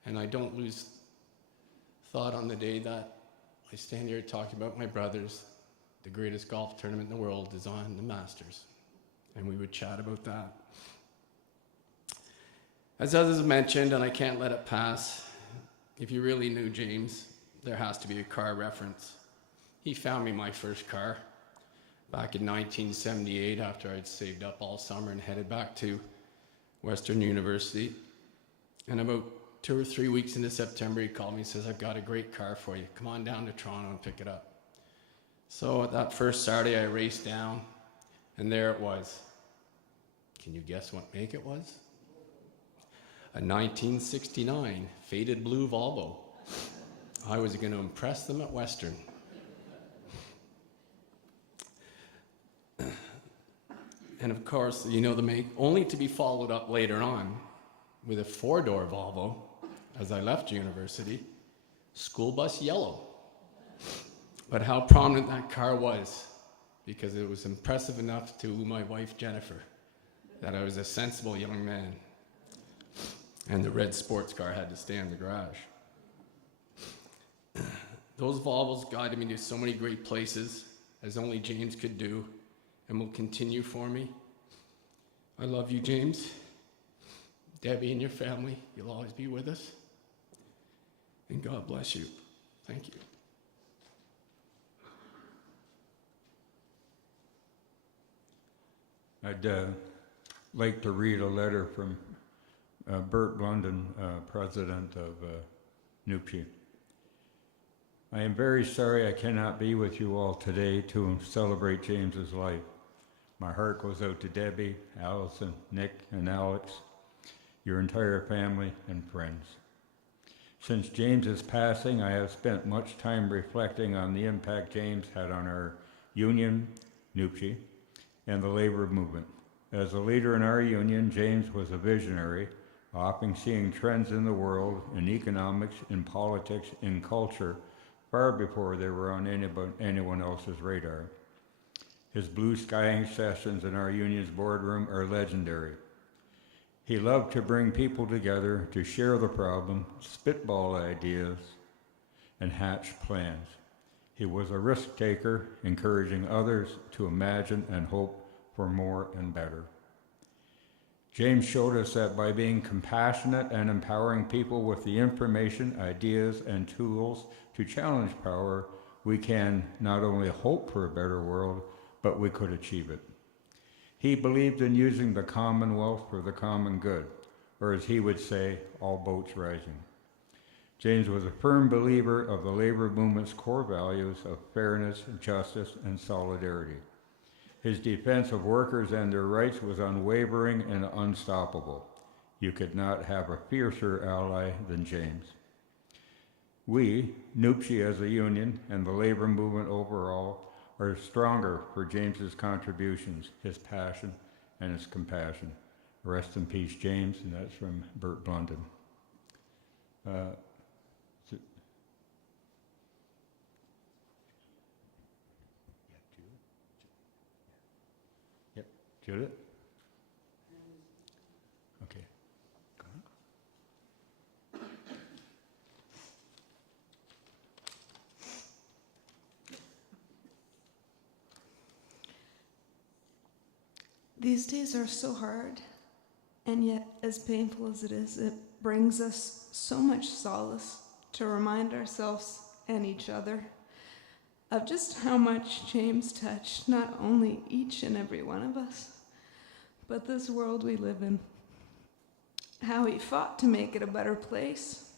And I don't lose thought on the day that I stand here talking about my brothers. The greatest golf tournament in the world is on the Masters, and we would chat about that. As others have mentioned, and I can't let it pass, if you really knew James, there has to be a car reference. He found me my first car back in 1978 after I'd saved up all summer and headed back to Western University. And about 2 or 3 weeks into September, he called me and says, I've got a great car for you. Come on down to Toronto and pick it up. So at that first Saturday, I raced down, and there it was. Can you guess what make it was? A 1969 faded blue Volvo. I was going to impress them at Western. And of course, you know the make, only to be followed up later on with a 4-door Volvo as I left university, school bus yellow. But how prominent that car was, because it was impressive enough to my wife Jennifer that I was a sensible young man. And the red sports car had to stay in the garage. Those Volvos guided me to so many great places, as only James could do, and will continue for me. I love you, James. Debbie and your family, you'll always be with us. And God bless you. Thank you. I'd like to read a letter from Bert Blundon, president of NUPSI. I am very sorry I cannot be with you all today to celebrate James's life. My heart goes out to Debbie, Allison, Nick, and Alex, your entire family and friends. Since James's passing, I have spent much time reflecting on the impact James had on our union, NUPSI, and the labor movement. As a leader in our union, James was a visionary, often seeing trends in the world, in economics, in politics, in culture, far before they were on anyone else's radar. His blue skying sessions in our union's boardroom are legendary. He loved to bring people together to share the problem, spitball ideas, and hatch plans. He was a risk taker, encouraging others to imagine and hope for more and better. James showed us that by being compassionate and empowering people with the information, ideas, and tools to challenge power, we can not only hope for a better world, but we could achieve it. He believed in using the Commonwealth for the common good, or as he would say, all boats rising. James was a firm believer of the labor movement's core values of fairness, justice, and solidarity. His defense of workers and their rights was unwavering and unstoppable. You could not have a fiercer ally than James. We, Nupshi as a union, and the labor movement overall, are stronger for James's contributions, his passion, and his compassion. Rest in peace, James, and that's from Bert Blundon. Yep, Judith? Okay. Go on. These days are so hard, and yet as painful as it is, it brings us so much solace to remind ourselves and each other of just how much James touched not only each and every one of us, but this world we live in. How he fought to make it a better place,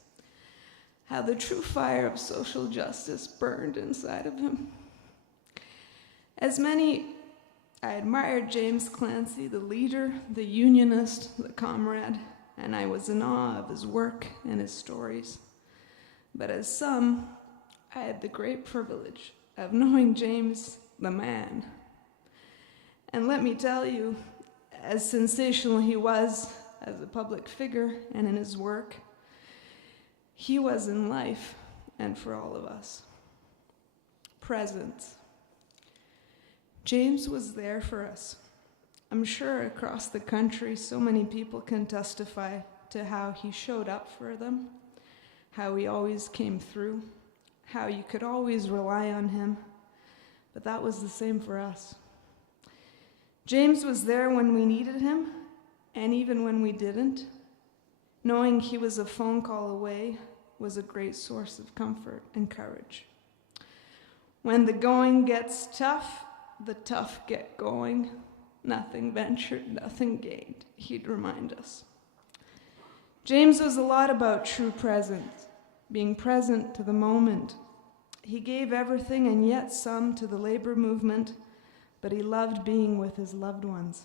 how the true fire of social justice burned inside of him. As many, I admired James Clancy, the leader, the unionist, the comrade, and I was in awe of his work and his stories. But as some, I had the great privilege of knowing James, the man. And let me tell you, as sensational he was as a public figure and in his work, he was in life and for all of us. Presence. James was there for us. I'm sure across the country, so many people can testify to how he showed up for them, how he always came through, how you could always rely on him. But that was the same for us. James was there when we needed him, and even when we didn't. Knowing he was a phone call away was a great source of comfort and courage. When the going gets tough, the tough get going. Nothing ventured, nothing gained, he'd remind us. James was a lot about true presence, being present to the moment. He gave everything and yet some to the labor movement, but he loved being with his loved ones.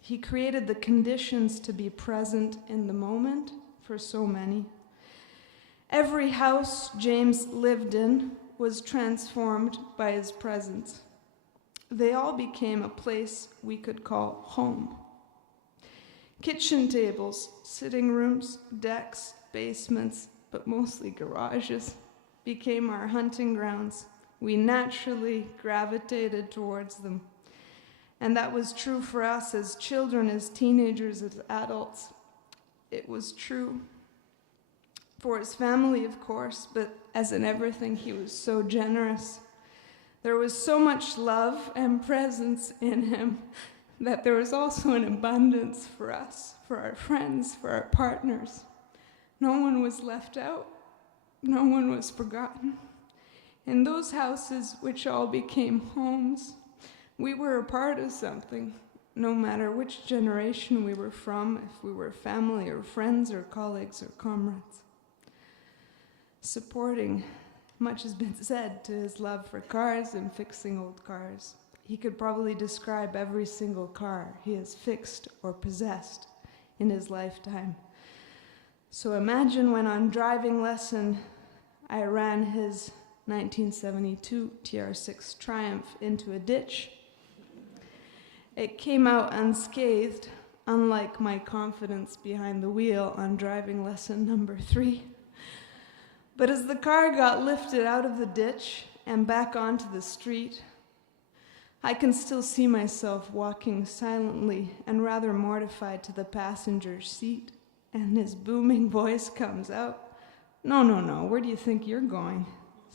He created the conditions to be present in the moment for so many. Every house James lived in was transformed by his presence. They all became a place we could call home. Kitchen tables, sitting rooms, decks, basements, but mostly garages, became our hunting grounds. We naturally gravitated towards them. And that was true for us as children, as teenagers, as adults. It was true for his family, of course, but as in everything, he was so generous. There was so much love and presence in him that there was also an abundance for us, for our friends, for our partners. No one was left out. No one was forgotten. In those houses, which all became homes, we were a part of something, no matter which generation we were from, if we were family or friends or colleagues or comrades. Supporting, much has been said to his love for cars and fixing old cars. He could probably describe every single car he has fixed or possessed in his lifetime. So imagine when on driving lesson, I ran his 1972 TR6 Triumph into a ditch. It came out unscathed, unlike my confidence behind the wheel on driving lesson number 3. But as the car got lifted out of the ditch and back onto the street, I can still see myself walking silently and rather mortified to the passenger's seat, and his booming voice comes out. No, where do you think you're going?"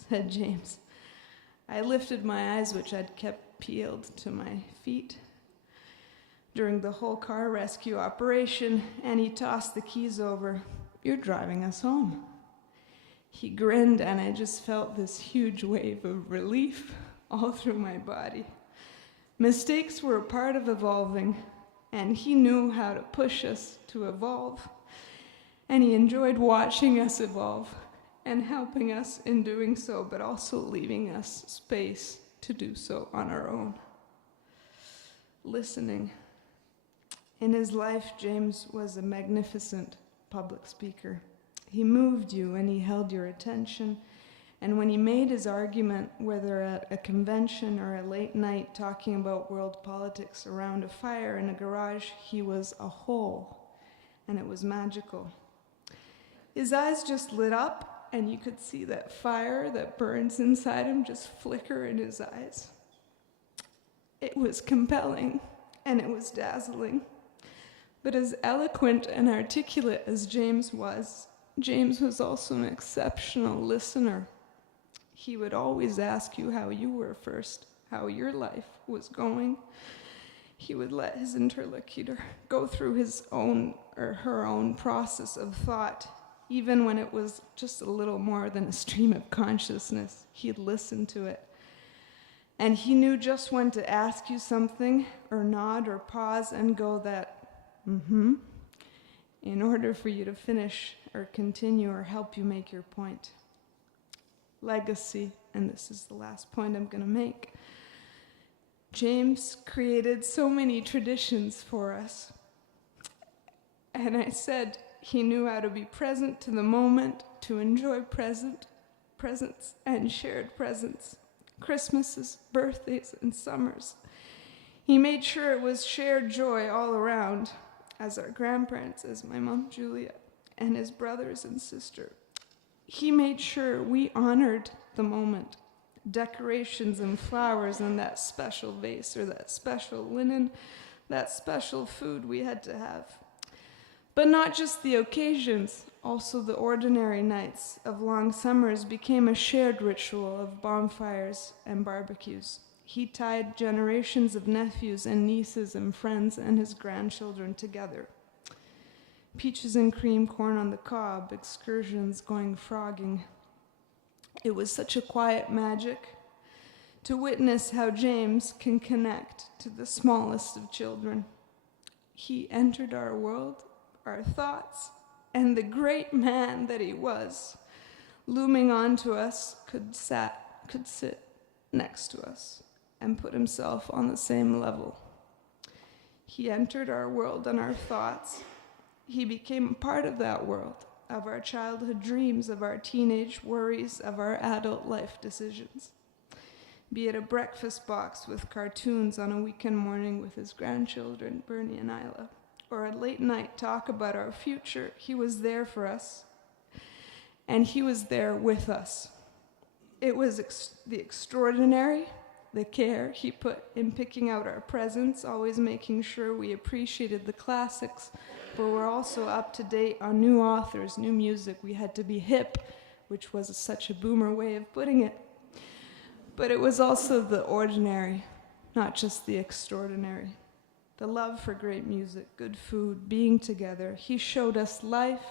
said James. I lifted my eyes, which I'd kept peeled, to my feet during the whole car rescue operation, and he tossed the keys over. "You're driving us home." He grinned, and I just felt this huge wave of relief all through my body. Mistakes were a part of evolving, and he knew how to push us to evolve. And he enjoyed watching us evolve and helping us in doing so, but also leaving us space to do so on our own. Listening. In his life, James was a magnificent public speaker. He moved you and he held your attention. And when he made his argument, whether at a convention or a late night talking about world politics around a fire in a garage, he was a whole, and it was magical. His eyes just lit up, and you could see that fire that burns inside him just flicker in his eyes. It was compelling, and it was dazzling. But as eloquent and articulate as James was also an exceptional listener. He would always ask you how you were first, how your life was going. He would let his interlocutor go through his own or her own process of thought, even when it was just a little more than a stream of consciousness. He'd listen to it. And he knew just when to ask you something, or nod, or pause, and go that, in order for you to finish, or continue, or help you make your point. Legacy, and this is the last point I'm going to make. James created so many traditions for us. And I said he knew how to be present to the moment, to enjoy presents and shared presents, Christmases, birthdays, and summers. He made sure it was shared joy all around, as our grandparents, as my mom Julia, and his brothers and sister. He made sure we honored the moment, decorations and flowers and that special vase or that special linen, that special food we had to have. But not just the occasions, also the ordinary nights of long summers became a shared ritual of bonfires and barbecues. He tied generations of nephews and nieces and friends and his grandchildren together. Peaches and cream, corn on the cob, excursions, going frogging. It was such a quiet magic to witness how James can connect to the smallest of children. He entered our world, our thoughts, and the great man that he was, looming onto us, could sit next to us and put himself on the same level. He entered our world and our thoughts. He became a part of that world, of our childhood dreams, of our teenage worries, of our adult life decisions. Be it a breakfast box with cartoons on a weekend morning with his grandchildren, Bernie and Isla, or a late night talk about our future, he was there for us, and he was there with us. It was the extraordinary, the care he put in picking out our presents, always making sure we appreciated the classics, but we're also up to date on new authors, new music. We had to be hip, which was such a boomer way of putting it. But it was also the ordinary, not just the extraordinary. The love for great music, good food, being together. He showed us life.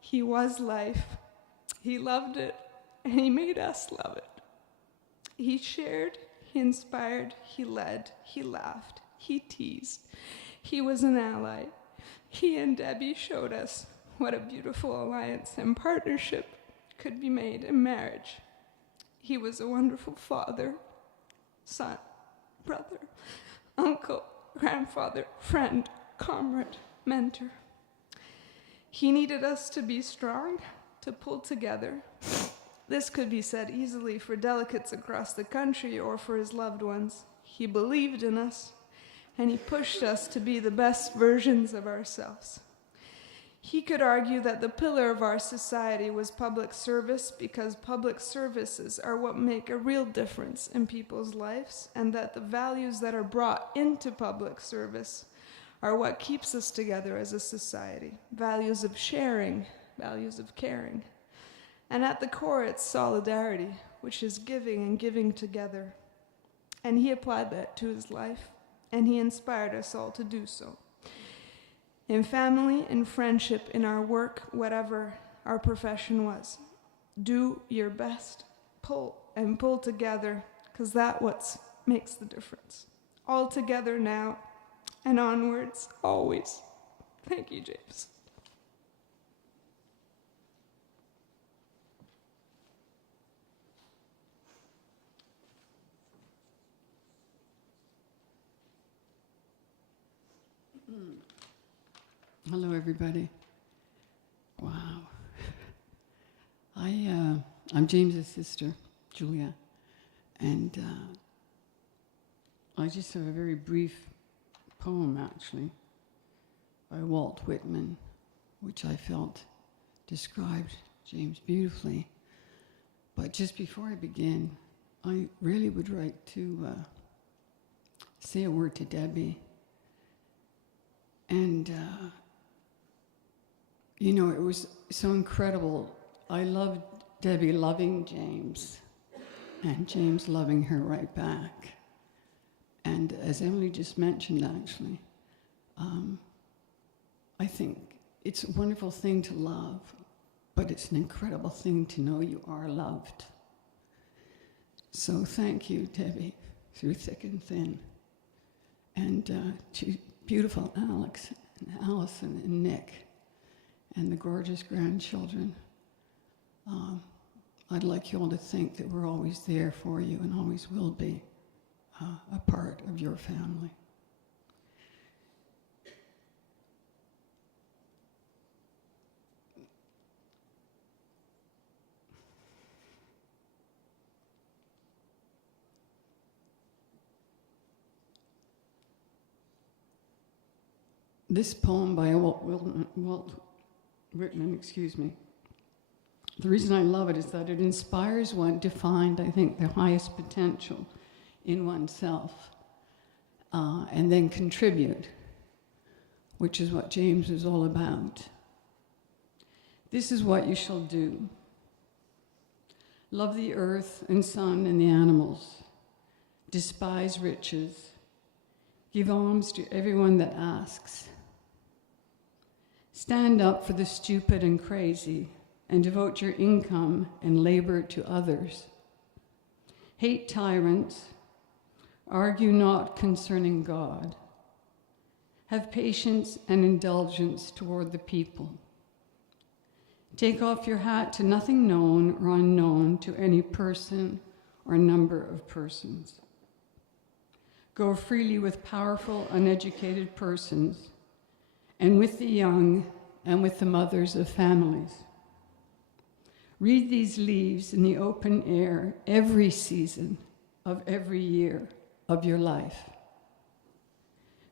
He was life. He loved it, and he made us love it. He shared, he inspired, he led, he laughed, he teased. He was an ally. He and Debbie showed us what a beautiful alliance and partnership could be made in marriage. He was a wonderful father, son, brother, uncle, grandfather, friend, comrade, mentor. He needed us to be strong, to pull together. This could be said easily for delegates across the country or for his loved ones. He believed in us, and he pushed us to be the best versions of ourselves. He could argue that the pillar of our society was public service because public services are what make a real difference in people's lives, and that the values that are brought into public service are what keeps us together as a society. Values of sharing, values of caring. And at the core, it's solidarity, which is giving and giving together. And he applied that to his life, and he inspired us all to do so. In family, in friendship, in our work, whatever our profession was. Do your best. Pull together, because that's what makes the difference. All together now and onwards, always. Thank you, James. Hello, everybody. Wow. I'm James's sister, Julia, and I just have a very brief poem, actually, by Walt Whitman, which I felt described James beautifully. But just before I begin, I really would like to say a word to Debbie. And, you know, it was so incredible. I loved Debbie loving James, and James loving her right back. And as Emily just mentioned, actually, I think it's a wonderful thing to love, but it's an incredible thing to know you are loved. So thank you, Debbie, through thick and thin. And to beautiful Alex and Allison and Nick and the gorgeous grandchildren. I'd like you all to think that we're always there for you and always will be a part of your family. This poem by Walt Whitman, the reason I love it is that it inspires one to find, I think, the highest potential in oneself and then contribute, which is what James is all about. This is what you shall do. Love the earth and sun and the animals. Despise riches. Give alms to everyone that asks. Stand up for the stupid and crazy, and devote your income and labor to others. Hate tyrants, argue not concerning God. Have patience and indulgence toward the people. Take off your hat to nothing known or unknown to any person or number of persons. Go freely with powerful, uneducated persons, and with the young and with the mothers of families. Read these leaves in the open air every season of every year of your life.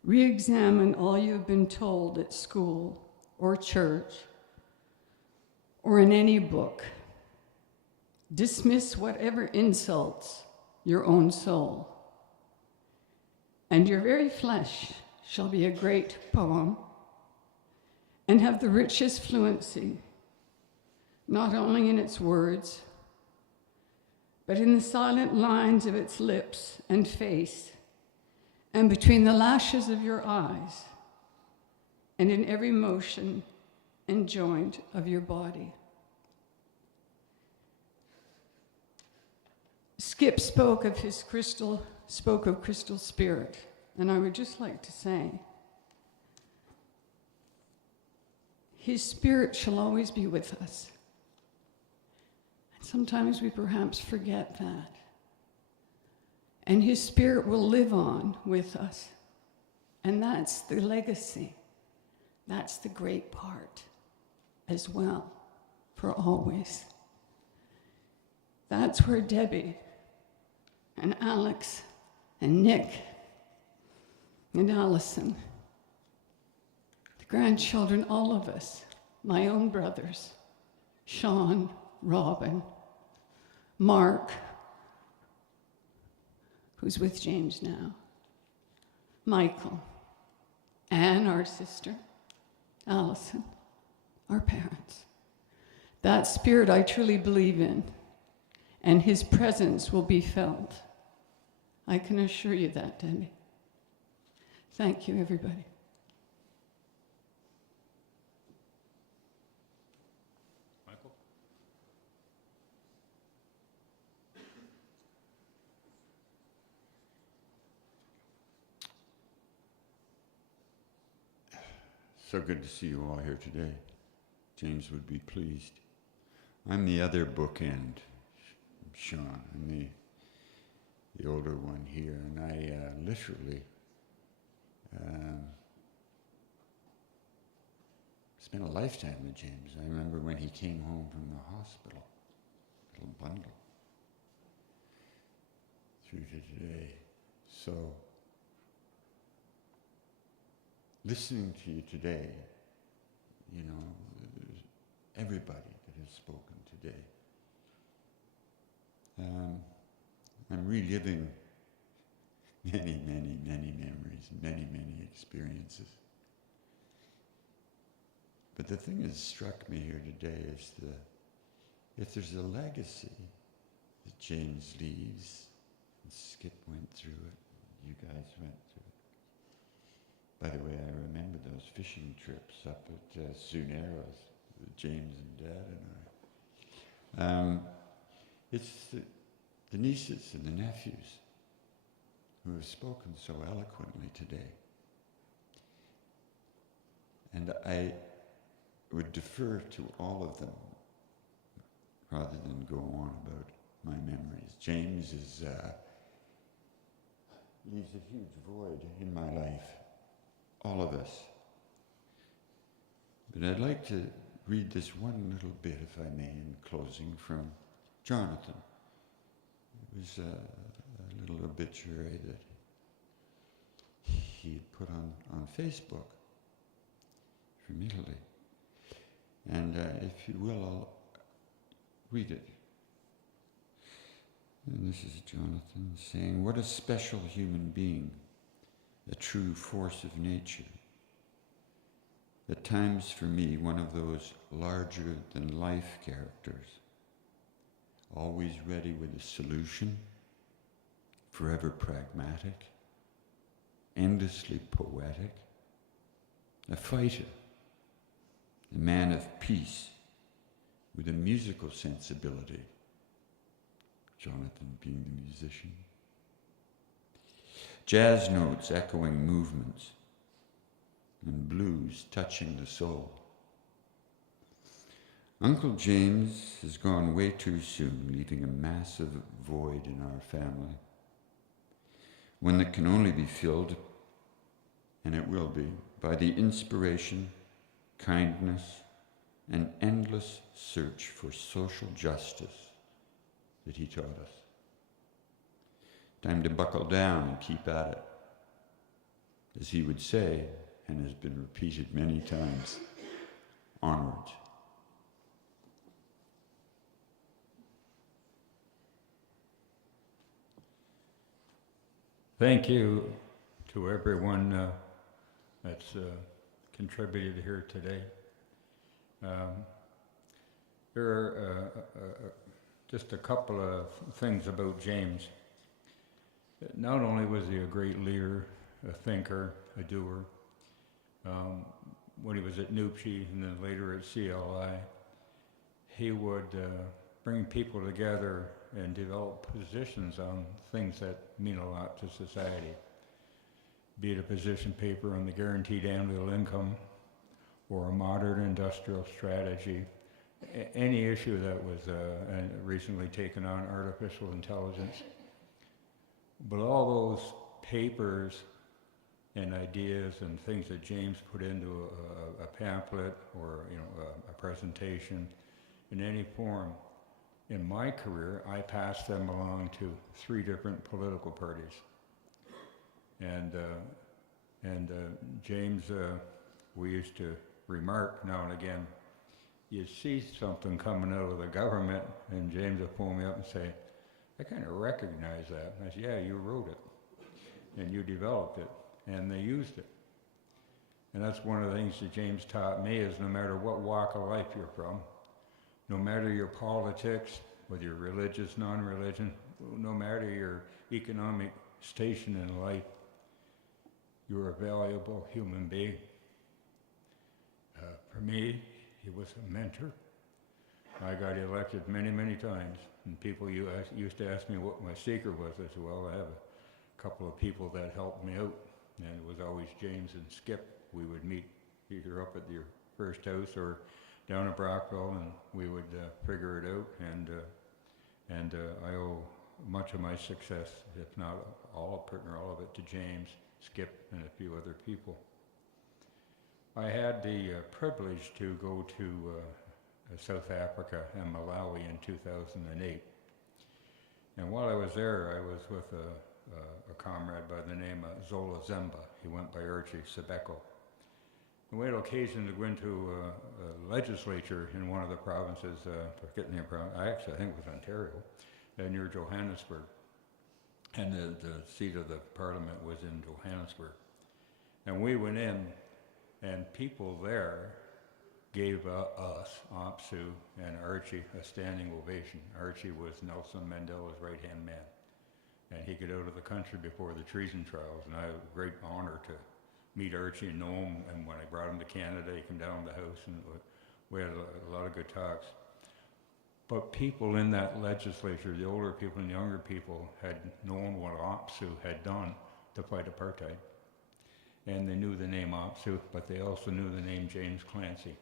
Re-examine all you have been told at school or church or in any book. Dismiss whatever insults your own soul. And your very flesh shall be a great poem and have the richest fluency, not only in its words, but in the silent lines of its lips and face, and between the lashes of your eyes, and in every motion and joint of your body. Skip spoke of crystal spirit, and I would just like to say, his spirit shall always be with us. And sometimes we perhaps forget that. And his spirit will live on with us. And that's the legacy. That's the great part as well, for always. That's where Debbie and Alex and Nick and Allison, the grandchildren, all of us, my own brothers, Sean, Robin, Mark, who's with James now, Michael, Anne, our sister, Allison, our parents. That spirit I truly believe in, and his presence will be felt. I can assure you that, Debbie. Thank you, everybody. Michael? So good to see you all here today. James would be pleased. I'm the other bookend, Sean. I'm the older one here, and I literally been a lifetime with James. I remember when he came home from the hospital, little bundle, through to today. So, listening to you today, you know, there's everybody that has spoken today. I'm reliving many, many, many memories, many, many experiences. But the thing that struck me here today is if there's a legacy that James leaves, and Skip went through it, you guys went through it. By the way, I remember those fishing trips up at Suneros with James and Dad and I. It's the nieces and the nephews who have spoken so eloquently today. And I would defer to all of them rather than go on about my memories. James leaves a huge void in my life, all of us. But I'd like to read this one little bit, if I may, in closing, from Jonathan. It was a little obituary that he had put on Facebook from Italy. And if you will, I'll read it. And this is Jonathan saying, "What a special human being, a true force of nature. At times for me, one of those larger-than-life characters, always ready with a solution, forever pragmatic, endlessly poetic, a fighter, a man of peace with a musical sensibility," Jonathan being the musician, "jazz notes echoing movements, and blues touching the soul. Uncle James has gone way too soon, leaving a massive void in our family, one that can only be filled, and it will be, by the inspiration, kindness, and endless search for social justice that he taught us. Time to buckle down and keep at it. As he would say, and has been repeated many times, onward." Thank you to everyone that's contributed here today. There are just a couple of things about James. Not only was he a great leader, a thinker, a doer, when he was at Nupchi and then later at CLI, he would bring people together and develop positions on things that mean a lot to society, be it a position paper on the guaranteed annual income or a modern industrial strategy, any issue that was recently taken on, artificial intelligence. But all those papers and ideas and things that James put into a pamphlet or a presentation in any form, in my career, I passed them along to 3 different political parties. And James, we used to remark now and again, you see something coming out of the government, and James would pull me up and say, "I kind of recognize that." And I said, "Yeah, you wrote it, and you developed it, and they used it." And that's one of the things that James taught me is no matter what walk of life you're from, no matter your politics, whether you're religious, non-religion, no matter your economic station in life, you're a valuable human being. For me, he was a mentor. I got elected many, many times, and people used to ask me what my secret was. I said, well, I have a couple of people that helped me out, and it was always James and Skip. We would meet either up at your first house or down at Brockville, and we would figure it out, and I owe much of my success, if not all of it to James, Skip, and a few other people. I had the privilege to go to South Africa and Malawi in 2008. And while I was there, I was with a comrade by the name of Zola Zemba. He went by Archie Sebeko. And we had occasion to go into a legislature in one of the provinces, forgetting the province, actually I think it was Ontario, near Johannesburg. And the seat of the parliament was in Johannesburg. And we went in, and people there gave us, OPSU, and Archie a standing ovation. Archie was Nelson Mandela's right-hand man. And he got out of the country before the treason trials, and I had a great honor to meet Archie and know him. And when I brought him to Canada, he came down to the house, and we had a lot of good talks. But people in that legislature, the older people and the younger people, had known what OPSU had done to fight apartheid. And they knew the name OPSU, but they also knew the name James Clancy.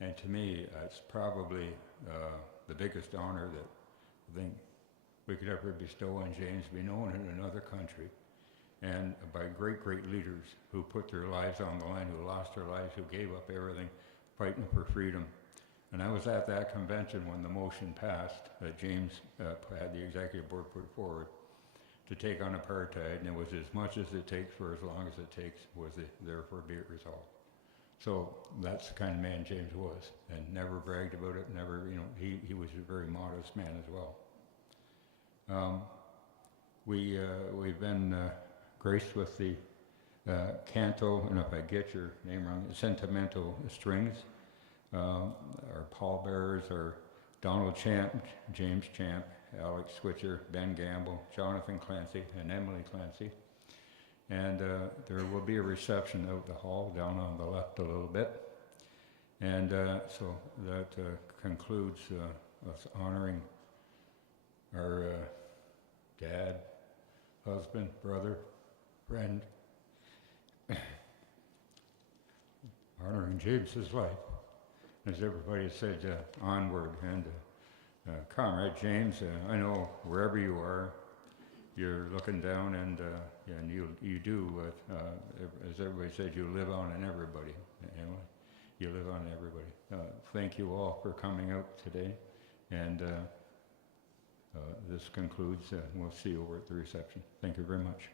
And to me, it's probably the biggest honor that I think we could ever bestow on James, be known in another country, and by great, great leaders who put their lives on the line, who lost their lives, who gave up everything, fighting for freedom. And I was at that convention when the motion passed that James had the executive board put forward to take on apartheid, and it was as much as it takes for as long as it takes, was it, therefore be it resolved. So that's the kind of man James was, and never bragged about it, never, you know, he was a very modest man as well. We've been graced with the canto, and if I get your name wrong, Sentimental Strings. Our pallbearers are Donald Champ, James Champ, Alex Switzer, Ben Gamble, Jonathan Clancy, and Emily Clancy. And there will be a reception out the hall down on the left a little bit. And so that concludes us honoring our dad, husband, brother, friend, honoring James's life. As everybody said, onward. And Comrade James, I know wherever you are, you're looking down, and you do, as everybody said, you live on in everybody. You know, you live on in everybody. Thank you all for coming out today, and this concludes. We'll see you over at the reception. Thank you very much.